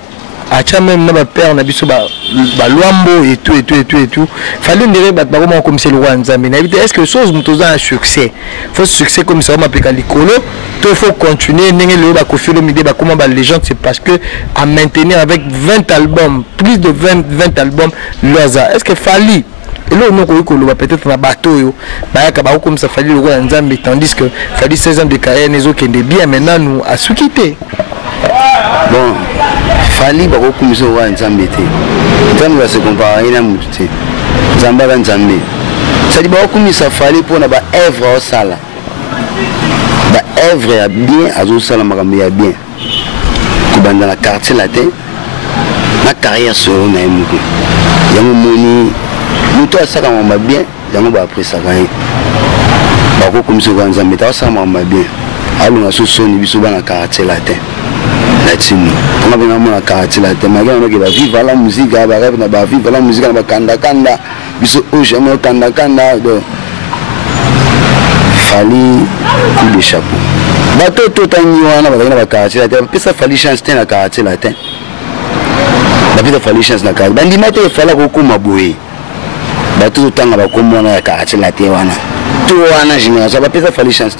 acha même na ba père na biso ba loambo et tout. Fallait dire ba comment comme c'est le roi Nzambe. Est-ce que chose mutoza un succès? Faut succès comme ça on m'appelle Likolo. Il faut continuer nenge le ba Koffi Olomide ba comment ba légende c'est parce que à maintenir avec 20 albums, plus de 20 albums Loza. Est-ce que Fali et là on a peut-être un bateau comme ça Fali le roi Nzambe tandis que Fali 16 ans de carrière les autres qui bien maintenant nous à se quitter. Bon, Fali ba ko kumisa roi Nzambe te. Nzambe va se comparer na mutu te. Nzambe ba Nzambe. Ça dit ba ko kumisa Fali pour na ba œuvre au sala. Ba œuvre ya bien azo sala makambo ya bien. Ko banda na quartier latin. Na carrière solo na emuko. Yango moni mutu asaka mama bien, yango ba après ça gagne. Ba ko kumisa roi Nzambe ta sala mama bien. Alunga so soni biso bana quartier latin. Latino. On a bien mon quartier latin. Malgré on a vivre la musique, on va vivre la musique, on va kanda. Biso oh j'aime kanda. Fali coup de chapeau. Bateau tout en wana ba quartier latin. Puis ça fali chance na quartier latin. La vie de fali chance na quartier. Bandi mate fala ko kuma boye. Bateau tout en ba ko mona na quartier latin wana. Tout wana génération ba puis ça fali chance.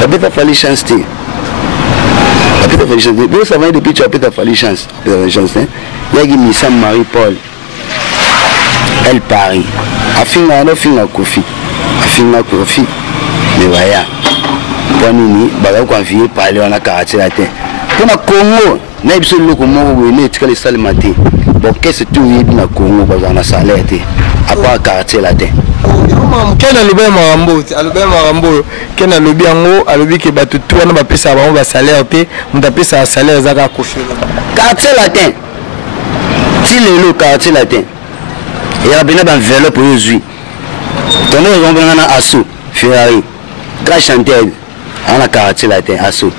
La vie de fali chance. Vous savez depuis que tu as peut-être fallu chance. Il y a une Sam Marie-Paul. Elle Paris. Afina Kofi. Afina Kofi. Mais voilà. Pour nous, on va confier parler on a caractère latin. Pour le Congo, nous avons besoin de nous les salles matin. Bon, qu'est-ce que tu veux dire au Congo parce qu'on a salaire à part caractère latin. Quel est le bien Marambo? Quel est le bien mot? À l'objet que tout le monde va payer ça, on va salaire, on va payer ça salaire, ça va Koffi. Quartier latin. Si le quartier latin. Il y a bien un enveloppe pour aujourd'hui. Ton nom est un assaut, Ferrari. Grand chanteur, on a quartier latin, assaut.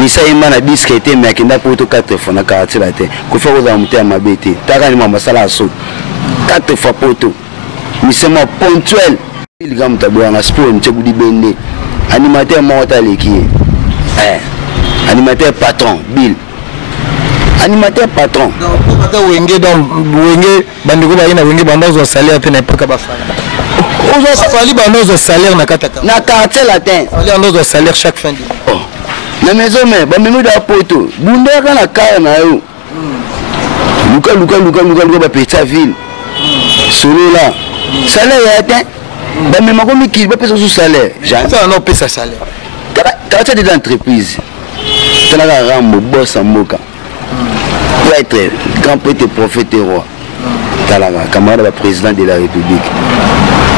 Misa imana disque était mais qui n'a pas auto 4 fois na quartier latin. Koffi a monté à ma bête. T'as gagné ma sala assaut. 4 fois poto. Mais c'est moi ponctuel. Il y a un sport, un animateur mortal qui est animateur patron, Bill. Animateur patron. Wenge bandiko ba ina wenge bandozo salaire pe na epoka ba fala. Ozo fali bandozo salaire na kataka. Na quartier latin. Fali bandozo salaire chaque fin du mois. Oh. Na maison mais ba mimi da poto. Bundeka na kaya na yo. Luka ba petite ville. Solo là. Salaire atteint. Ben mais ma qui va payer son salaire. Ça on paye sa salaire. Quand tu es dans l'entreprise, tu as un rambo boss en moka. Pour être grand prêtre, prophète et roi. Tu as la camarade du président de la République.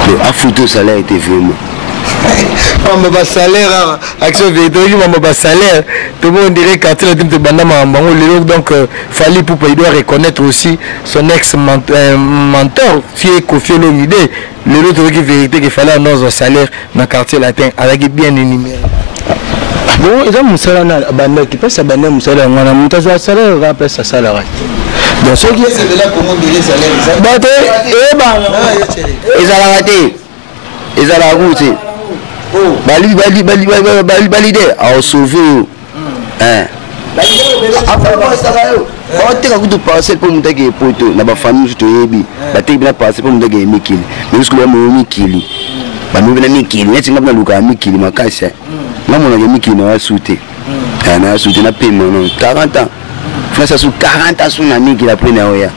Le affouto salaire était vraiment. On va salaire, action véritable, on va salaire. Tout le monde dirait quand il a dit que donc fallait pour il doit reconnaître aussi son ex-mentor, qui est Koffi Olomide. L'autre qui vérité qu'il fallait un salaire dans le quartier latin avec bien énuméré. Bon, ils ont un salaire qui passe à Bané, salaire, on a un salaire, on appelle ça salaire. Donc ceux qui c'est de là pour dire salaire. Ils ont raté. Ils ont la route. Balide a sauvé. On te raconte passer pour monter que poto na ba famille to yebi ba te bien passer pour monter que mikili mais ce que mo mikili ba mo bena mikili net ngam na luka mikili makasa na mo na mikili na souté na souté na paiement non 40 ans France sous 40 ans sous na mikili après na oya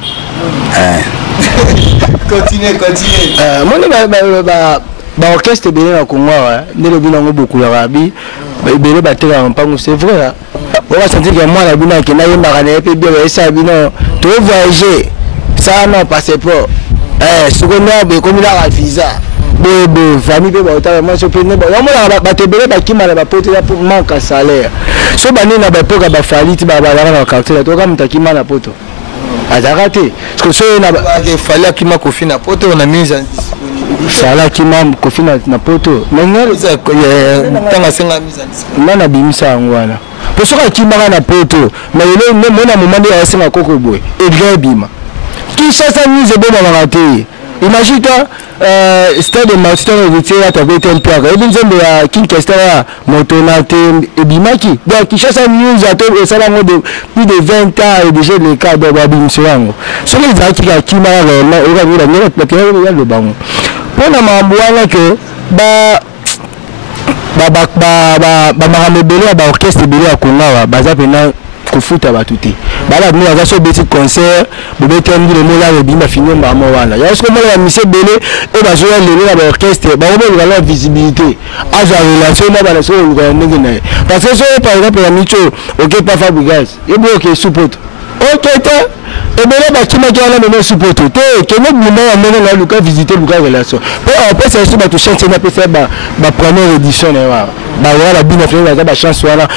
continue moi ba orchestre bien na Congo ne le bino beaucoup la rabi bele batela mpango c'est vrai. On va sentir que moi la bino qui na yemba na pe bien ça bino to voyager ça non passeport secondaire be comme la visa be famille be ba moi je peux ne ba moi ba te bele ba kimala ba pote pour manque salaire so bani na ba poka ba fali ti ba na quartier to ka mutaki mana poto azarate parce que so na fallait qui m'a Koffi na poto on a mis en Sala qui m'a Koffi na poto mais tanga senga mise en disponible nana bimisa ngwana pour ce qui m'a na poto mais le mona moment de senga kokobwe et bien bima qui ça mise bon dans la télé imagine toi stade de Martin héritier à taper un père et bien zombe ya Kinshasa motonate et bimaki donc Kinshasa news a tout et ça là de plus de 20 ans et déjà les cas de babinsoango sur les acquis qui m'a réellement on va dire la télé le bango pour na mamboana que ba maramebele ba orchestre belé à Kongawa baza pena kofuta batuti bala nous avons so petit concert bobé tendi le mola le bima fini mama wana ya ce mola mise belé et ba jouer le la orchestre ba on va la visibilité à la relation na ba so le ngene parce que so par exemple la micho OK pas Fabregas et bon OK support OK et bien là qui m'a dit là mais support te que nous nous amener là Lucas visiter Lucas relation après c'est sur ba to chanter na faire ba première édition là ba voilà bina fini la ba chance voilà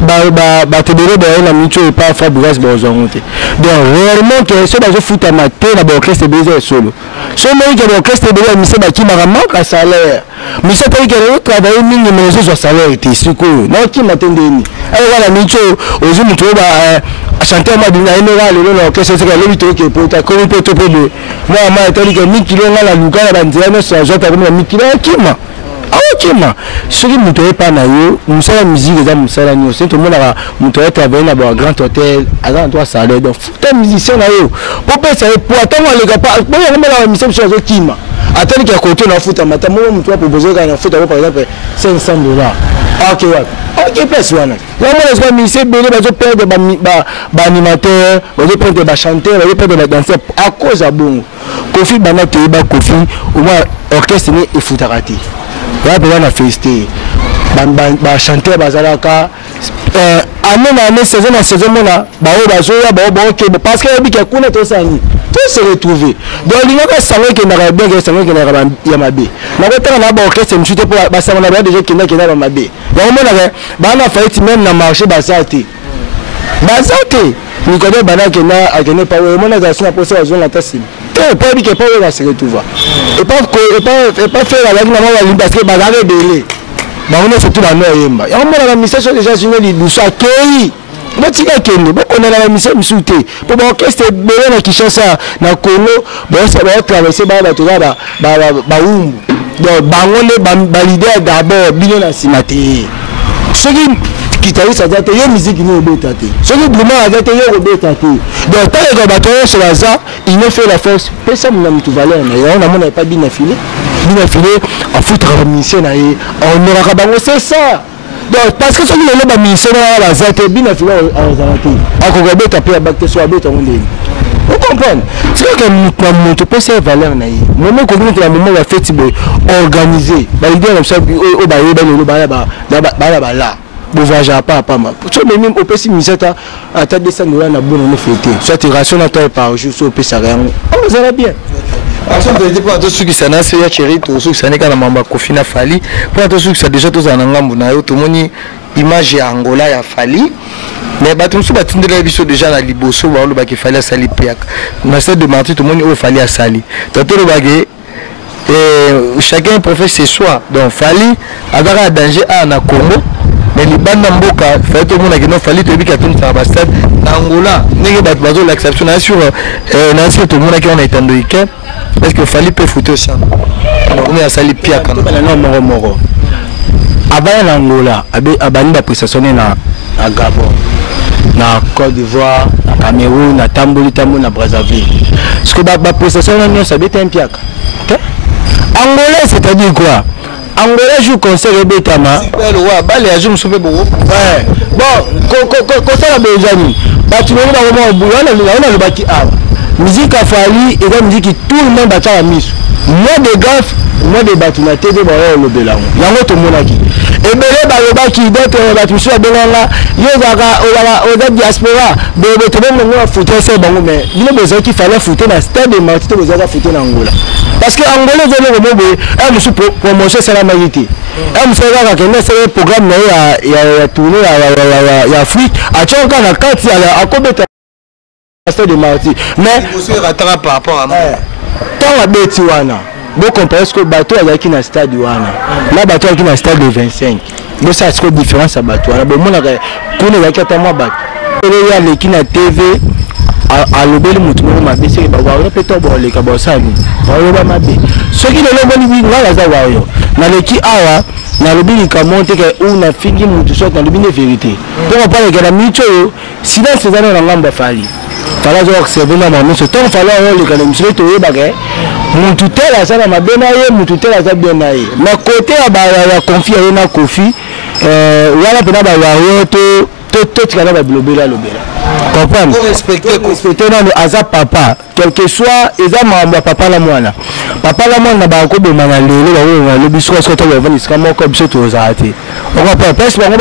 ba te bele ba na micho et pas Fabregas ba ozongote donc réellement que ce ba je foot à mater la orchestre baiser solo so moi que l'orchestre baiser mise ba qui m'a manque à salaire mais c'est pas que le travail mingi mais je salaire était siko non qui m'attendeni alors voilà micho aujourd'hui tu ba chanter ma bina ina le l'orchestre c'est le vito que pour ta comme peut pour de moi ma tali que 1000 kg na la luka na banzana so jota comme 1000 kg kima okima soki muto epa na yo musala musique eza musala nyo c'est tout le monde a muto travailler na ba grand hôtel avant toi salaire donc futa musicien na yo pour pesa pour attendre les gars pas bon on la musicien sur zo kima attendre que côté na futa mata mo muto proposer ka na futa par exemple $500 OK ouais OK place wana là moi les musiciens belé ba zo perdre ba animateur ba zo perdre ba chanteur ba zo perdre ba danseur à cause à bon Kofi bana te ba Kofi au moins orchestre ni et futa raté là on a festé ba chanter bazalaka année saison mona ba o ba joya ba OK parce que bi ka kuna to sani to se retrouver donc il y a ça que na bien que ça que na ya mabe na ko tana na ba orchestre mchute pour ba ça na ba déjà qui na ba mabe ya mona ba na fait même na marché ba sate ni ko ba na que na akene pa o mona za sina pour ça zone la tasse pas dit que pas va se retrouver et pas faire avec la maman parce que bagarre belé ba on est surtout dans noyemba ya on a la mission déjà sur les douce accueilli ba tika kende ba on a la mission misuté pour ba orchestre belé na Kinshasa na Congo ba ça va traverser ba umbu donc bangole ba leader d'abord bino na simati ce qui guitariste a été une musique ni obetate ce qui vraiment a été une obetate donc tant que bateau sur la za il ne fait la force personne n'a tout valeur mais on a pas bien affilé en foutre la mission on aura pas c'est ça donc parce que celui là la mission la za était bien affilé en zalati encore obeta pe bakte so obeta on est vous comprenez c'est que nous tu peux faire valeur na yi moment que nous la moment la fête organisé ba idée comme ça au ba là bovaja pas mal tu même au pessi miseta à ta $200 na bonne fêter soit ration à toi par jour au pesa rien on ça va bien action de départ de ceux qui s'en a c'est ya chéri to ceux qui s'en est kana mamba kofina fali pour tous ceux qui ça déjà tous en ngambu na yo to moni image ya Angola ya fali mais batum sou batindela biso déjà na liboso ba lo ba ki fali sali piaka na stade de Martin to moni o fali a sali to to lo bagé et chacun professe ses choix donc fali avec danger à na Congo mais les bandes mboka fait tout le monde qui non fallait te dire que ça va stade Angola n'est pas bazo l'exception sur tout le monde qui on a été ndoike est-ce que fallait peut foutre ça on est à sali pia quand non moro avant Angola abani ba prestation na Gabon na Côte d'Ivoire na Cameroun na Tamboli na Brazzaville ce que ba prestation non ça bête un piaka Angola c'est-à-dire quoi Angola joue concert et Betama. Super roi, balé a joué soupe bon. Ouais. Bon, concert à Béjani. Bah tu vois dans le moment on a le baki a. Musique a fallu et la musique tout le monde battra la mise. Moi de gaffe, moi de batuna TV ba le belango. Yango to monaki. Et belé ba le baki d'autres batu sur belanga, yo za diaspora, be to bon ngo foutre c'est bon mais il a besoin qu'il fallait foutre na stade de Martin besoin de foutre na Angola. Parce que Angola zone ko bobe e musu promotion c'est la majorité e musu ga ka ne c'est programme ya tourner ya Afrique a tchoka na kati ya akobeta stade de Martin mais musu rattrape par rapport à tant la beti wana bon comparer ce que bateau ya ki na stade wana là bateau ki na stade de 25 bon ça c'est quoi différence à bateau wana bon mona ko ne ya ki ta moi bateau il y a les ki na TV alobeli mutu moko mabe seke bawario mpe to boleka bosani bayoba mabe soki lelo omoni ngai naza wario naleki awa nalobi likambo teke oyo nafingi mutu soki nalobi nde vérité mpo kopaleka na miniti oyo silence eza na ngambo afali fala aza observe na mamiso ntongo fala oleka na misolo toyebaka mutu tel aza na mabe na ye mutu tel aza bien na ye na kote ya konfi ya ye na kofi wana mpena bawario totika na babilobela alobela comprendre respecter nano aza papa quel que soit eza makambo ya papa na mwana na bakoboma na lelo baoyo lobi soko to bavandisika moko biso tozala te okopa pesi bango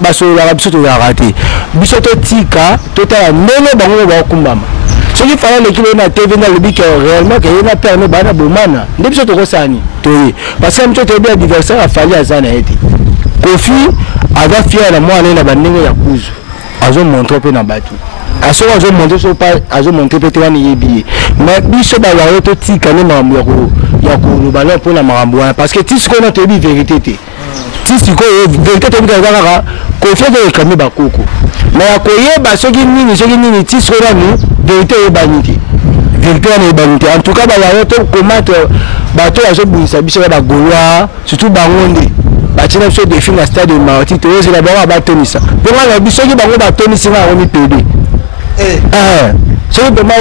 basololaka biso tozalaka te biso totika totala ndenge bango bakumbama soki fala leki lelo na tv nalobi ke réellement ke ye na père no bana bomana nde biso tokosani toye parce que biso toyebi adversaire afali aza na ye te kofi aza fier na mwana ye na bandenge ya kuzu azomontre mpe na bato asoko azomontre so pa azomontre mpe te wana yebi ye mais biso bawayo totika ne makambo ya koloba no mpona makambo wana parce que ti sikoyo na toyebi vérité te ti sikoyo vérité toyebi eza kaka kofi azorekami bakoko mais ya koyeba soki nini ti sikoyo nanu vérité oyebani te vérité wana oyebani te en tout cas bawayo tokomate bato azobungisa biso ya bagoloa surtout bango nde batina biso défi na stade de Marti toyozela bango batonisa mpo ngana bisoki bango batonisi nga yango mipede soki bema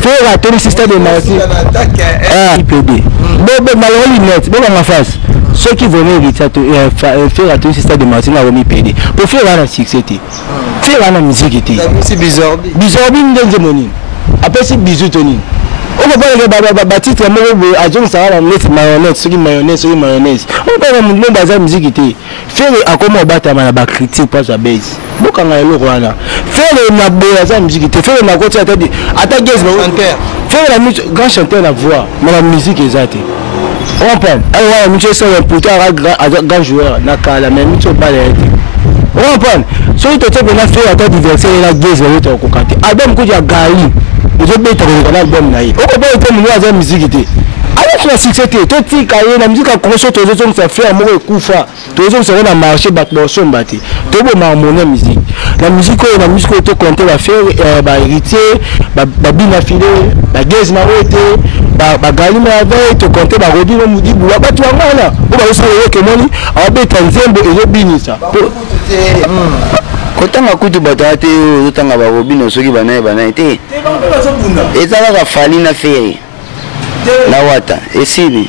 fera atonisi stade de Marti mipede malongo linete bobanga face soki vraiment hérita fera atonisi stade de Marti nga yango mipede mpo fera na succès te fera na musique te bizorbi ndenze monini apesi bizu tonini okobaleke batitre moko azongisaka na neti mayonnaise soki mayonnaise okopaleka mutu mo baza miziki te fere akoma obatama na bacritique mpasi abase bokanga eloko wana fere na boye aza miziki te fere na koti ata gese fere na grand chanteur na voix mais na musique eza te comprendre ayo wana mitu esala pourtant aza grand joueur na kala mais mitu obala ye te comprendre soki totie mpena fere ata diversaire na gese bayoto okoka te album kuti ya gali ezobeta koleka na album na ye okoboye te munu aza miziki te alaki na succès te totika ye na miziki akonso tozozongisa frère moko ekufa tozozongisa ngo na marché bato bosomba te tobomaka moni ya miziki na miziki oyo tokonte bafere bahéritier babina file bagese na oyo te bagali mave tokonte barodino mudibula bato yango wana o bazosala yoke moni awabeta nzembo ezobinisa kotanga kutu bato ate ozotanga barobino soki banaye te eza kaka fali na fere na wata esili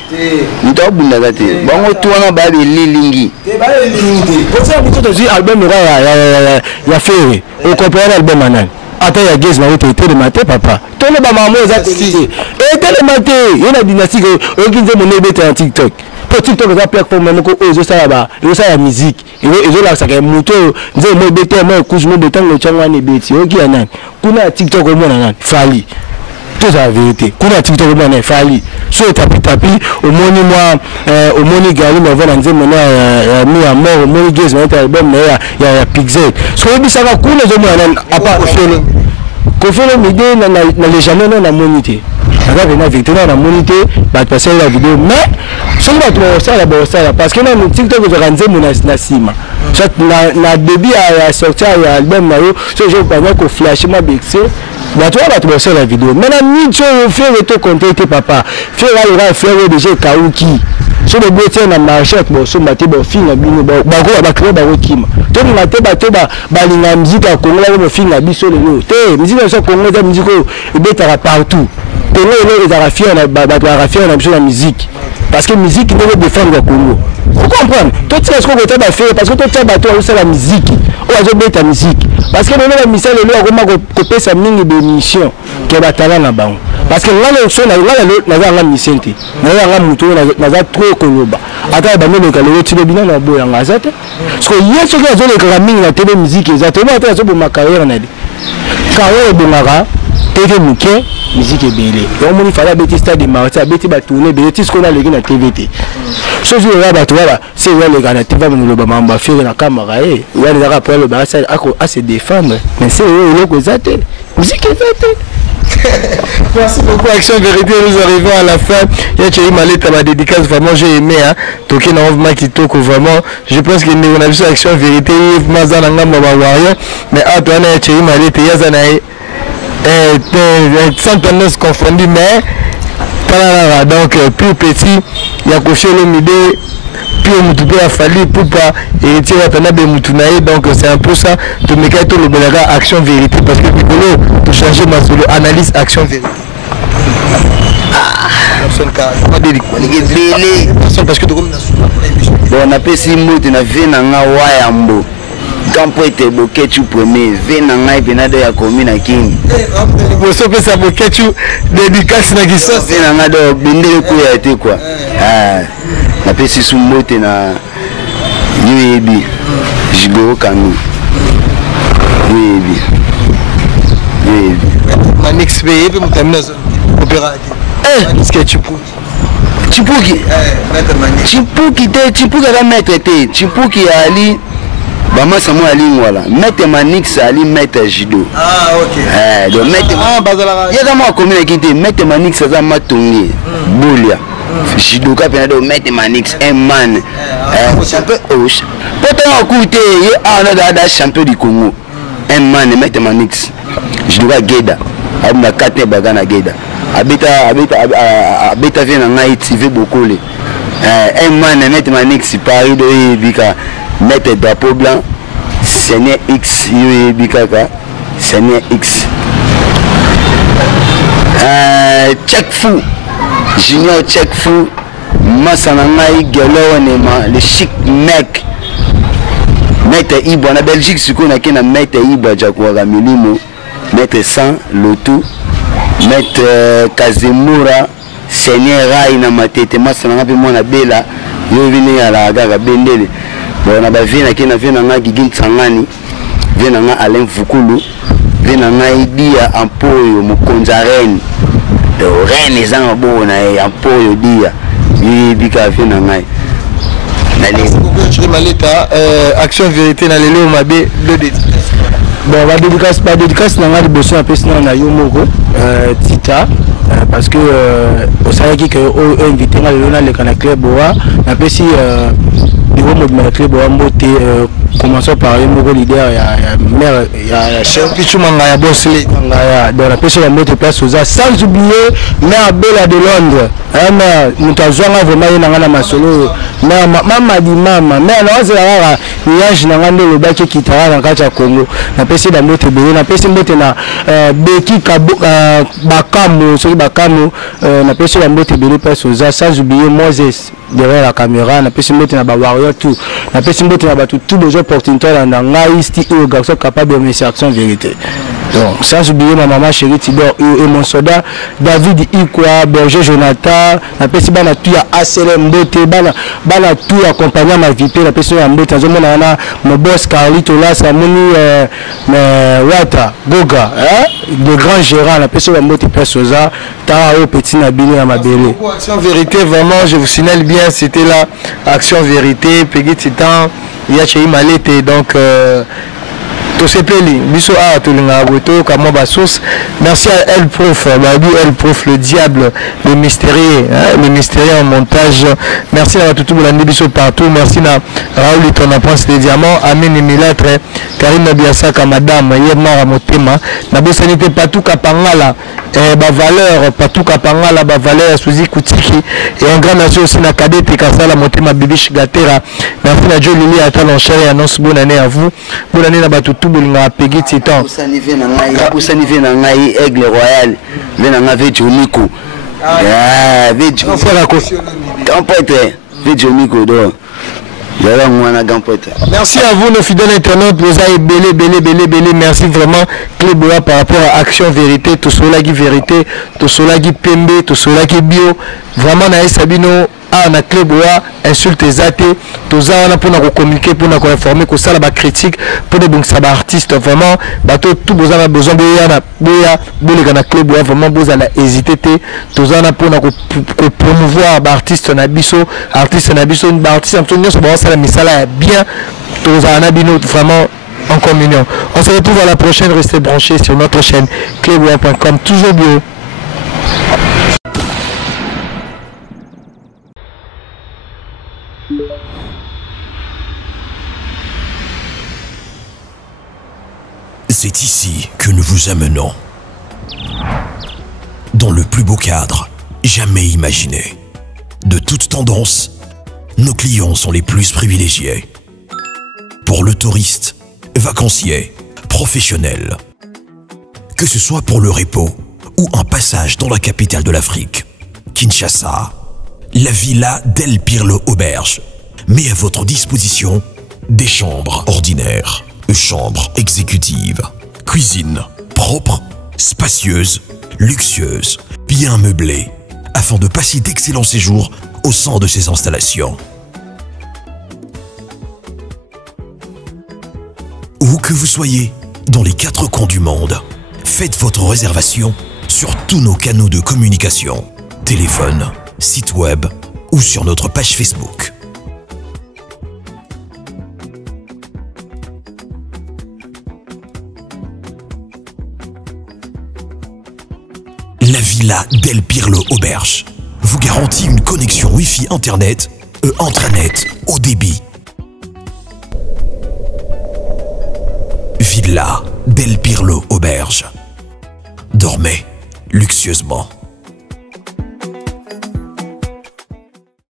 mutu abundaka te bango tu wana baya belilingi tozwi album ya fere okompare na album anani ata ya gese na oyo etelema te papa toloba mamo eza te etelema te ye na dynastique oyoki nzembo na ebeta na tiktok po tiktok eza plateforme moko oyo ezosala musique ezolakisaka moto oyo nzembo mo ebeta mo ekuzu mo betango etyango wana ebeti oyoki ya nani kuna ya tiktok omona nani fali tozala vérité kuna ya tiktok omona nani fali so etapitapi omoni gali mavo na nzembo na ya mi ya mort omoni gese na album na ya pixel so oyebisaka kuna ezomona nani apa kofelo mide na légèrement non na monité aza pena vérité na monité bato basali la vidéo mais soki bato baosala parce que na tiktok ezwaka nzembo na nsima soit na début ya sortir ya album na yo so ezobanya koflashe mwa bexe bato wana bato basala la vidéo mais na niti oyo fere to konte te papa fere aloka fere oyo déjà ekauki so bobo tie na marché bosomba te bofinga bino bakoya bakrea bango kima tolinga te bato balinga miziki ya kongo bako bofinga biso lelo te miziki na biso ya kongo eza miziki oyo ebetaka partout kongo lelo ezaka fier na bato baka fier na biso na miziki parce que miziki ndenge défendre ya kongo ocomprendre totika siko kotia bafere parce que totia bato bazosala miziki oyo azobeta miziki parce que lelo bamisa lelo akoma kopesa mingi bémission ke batala na bango parce que naza misien te naza mutu naza trop koloba ata bandoleka lelo tilo bina na boyanga aza te soki ye soki azolekaka mingi na tele miziki eza te oyo ata azoboma carrière na ye carrière ebongaka tv moke miziki ebele omoni fali abeti stade de Marti abeti batourne ebele ti sikoyo naleki na tv te soki oya bato wana se oyaleka na tv amoloba mambo afere na kamera ye wana ezaka po aloba ase défendre mais se oyo eloko eza te miziki eza te. Merci beaucoup Action Vérité, nous arrivons à la fin. Il y a Thierry Maleta, ma dédicace, vraiment j'ai aimé hein. Toki na ovma kitoko vraiment. Je pense que on a vu Action Vérité, Mazana ngamba ba warrior, mais à toi na Thierry Maleta, yazana sans tendance confondue, mais donc plus petit, il y a coché le midé, puis on a fallu pour pas héritier donc c'est un peu ça. Tu me dis tout le belaga action vérité parce que Piccolo, tu changes ma solo analyse action vérité. Parce que bon, on appelle si mot de la vie dans la wayambo. Quand pour être bouquet tu premier, venez en aïe benade ya commune à King. Vous savez ça bouquet tu dédicace na gisso. Venez en ado bende le coup ya été quoi. Ah, on appelle si sous mot na UAB. Jigo kanu. UAB. Manix B et mutamina opéra. Qu'est-ce que tu peux? Chipuki. Chipuki la maître te. Chipuki ali Bama Samu Ali voilà. Maître Manix Ali maître Jido. Ah OK. Donc maître bazala. Y'a moi commune qui dit maître Manix ça m'a tourné. Boulia. Jido ka pena do maître Manix un man. Champion Osh. Pourtant écoutez, il y a un champion du Congo. Un man maître Manix. Jido ka Geda. Abna kate bagana Geda. Abeta vient en Haïti, veut beaucoup les. Un man maître Manix Paris de Bika. Mettre drapeau blanc, Seigneur X, Bikaka, Seigneur X. Check fou, Junior check fou, Massanangaï, Gelonema, le chic mec. Mettre Ibo, en Belgique, ce qu'on a qu'à mettre Ibo, Jaguara Milimo, mettre 100, Loto, mettre Kazemura, Seigneur Rai, Namatete, Massanangaï, Mona Bella, yo vini à la gare Bendele. Bon, on a vu qu'il y a Gigin Tsangani, il y a Alain Fukulu, il y a Idia Ampoyo, Mukonzaren, de Rennes, les gens bon, Ampoyo Dia, il y a action vérité dans les lots, ma bé, deux dédicaces. Bon, la dédicace, on a besoin de personne à Yomoko, Tita. Parce que au Sahel qui est invité dans le canal Boa, on peut si niveau de Boa monter commençons par le nouveau leader il y a chef Pichumanga ya boss dans la personne monter place aux sans oublier mère Bella de Londres nous t'avons vraiment na masolo mama di mama mais là c'est la niage na ngando le baki kitara na kacha Congo na pesi da mote bele na pesi mote na beki bakamu so bakamu na pesi da mote bele place aux sans oublier Moses derrière la caméra na pesi mote na ba warrior tout na pesi mote na ba tout besoin opportunité dans ngai sti au garçon capable de mener action vérité. Donc sans oublier ma maman chérie Tidor et mon soldat David Ikwa Berger Jonathan na pesi bana tout ya ACLM Mbote bana tout accompagner ma vie na pesi ya Mbote zo mona na mon boss Carlito là ça moni Wata Goga de grand gérant na pesi ya Mbote Pesoza ta au petit nabili na mabele. Action vérité vraiment je vous signale bien c'était là action vérité Peggy Titan il y a chez Malete donc to se peli biso a to linga goto comme ba source merci à El Prof El Prof le diable le mystérieux le mystérieux en montage merci à tout le monde biso partout merci à Raoul ton apprenti des diamants Amen Milatre Karine Biasaka madame Yemara Motema na bosanité partout kapangala ba valeur partout kapangala ba valeur Suzy Koutiki et un grand merci aussi na Kadete Kasala Motema Bibish Gatera merci à Joe Lili à talon cher et annonce bonne année à vous bonne année na batu bolinga Peggy Titan poussa nivé na ngai aigle royal vena nga vejo miko vejo on fait la caution gampote vejo miko do yala mwana gampote. Merci à vous nos fidèles internautes vous avez belé merci vraiment Cléboa par rapport à Action Vérité tout cela qui vérité tout cela qui pembe tout cela qui bio vraiment na Sabino on a Cléboa insulte zate tous on a pour nous communiquer pour nous informer que ça la critique pour des bons artistes vraiment bateau tout besoin boya na Cléboa vraiment besoin à hésiter tous on a pour nous promouvoir artiste na biso artiste ça la misala bien tous on a bino vraiment en communion. On se retrouve à la prochaine, restez branchés sur notre chaîne cléboa.com toujours bio. C'est ici que nous vous amenons. dans le plus beau cadre jamais imaginé. De toute tendance, nos clients sont les plus privilégiés. Pour le touriste, vacancier, professionnel. Que ce soit pour le repos ou un passage dans la capitale de l'Afrique, Kinshasa, la Villa del Pirlo Auberge met à votre disposition des chambres ordinaires, chambres exécutives, cuisine propre, spacieuse, luxueuse, bien meublée, afin de passer d'excellents séjours au sein de ces installations. Où que vous soyez, dans les 4 coins du monde, faites votre réservation sur tous nos canaux de communication, téléphone, site web ou sur notre page Facebook. La Villa del Pirlo Auberge vous garantit une connexion Wi-Fi Internet et intranet haut débit. Villa del Pirlo Auberge. Dormez luxueusement.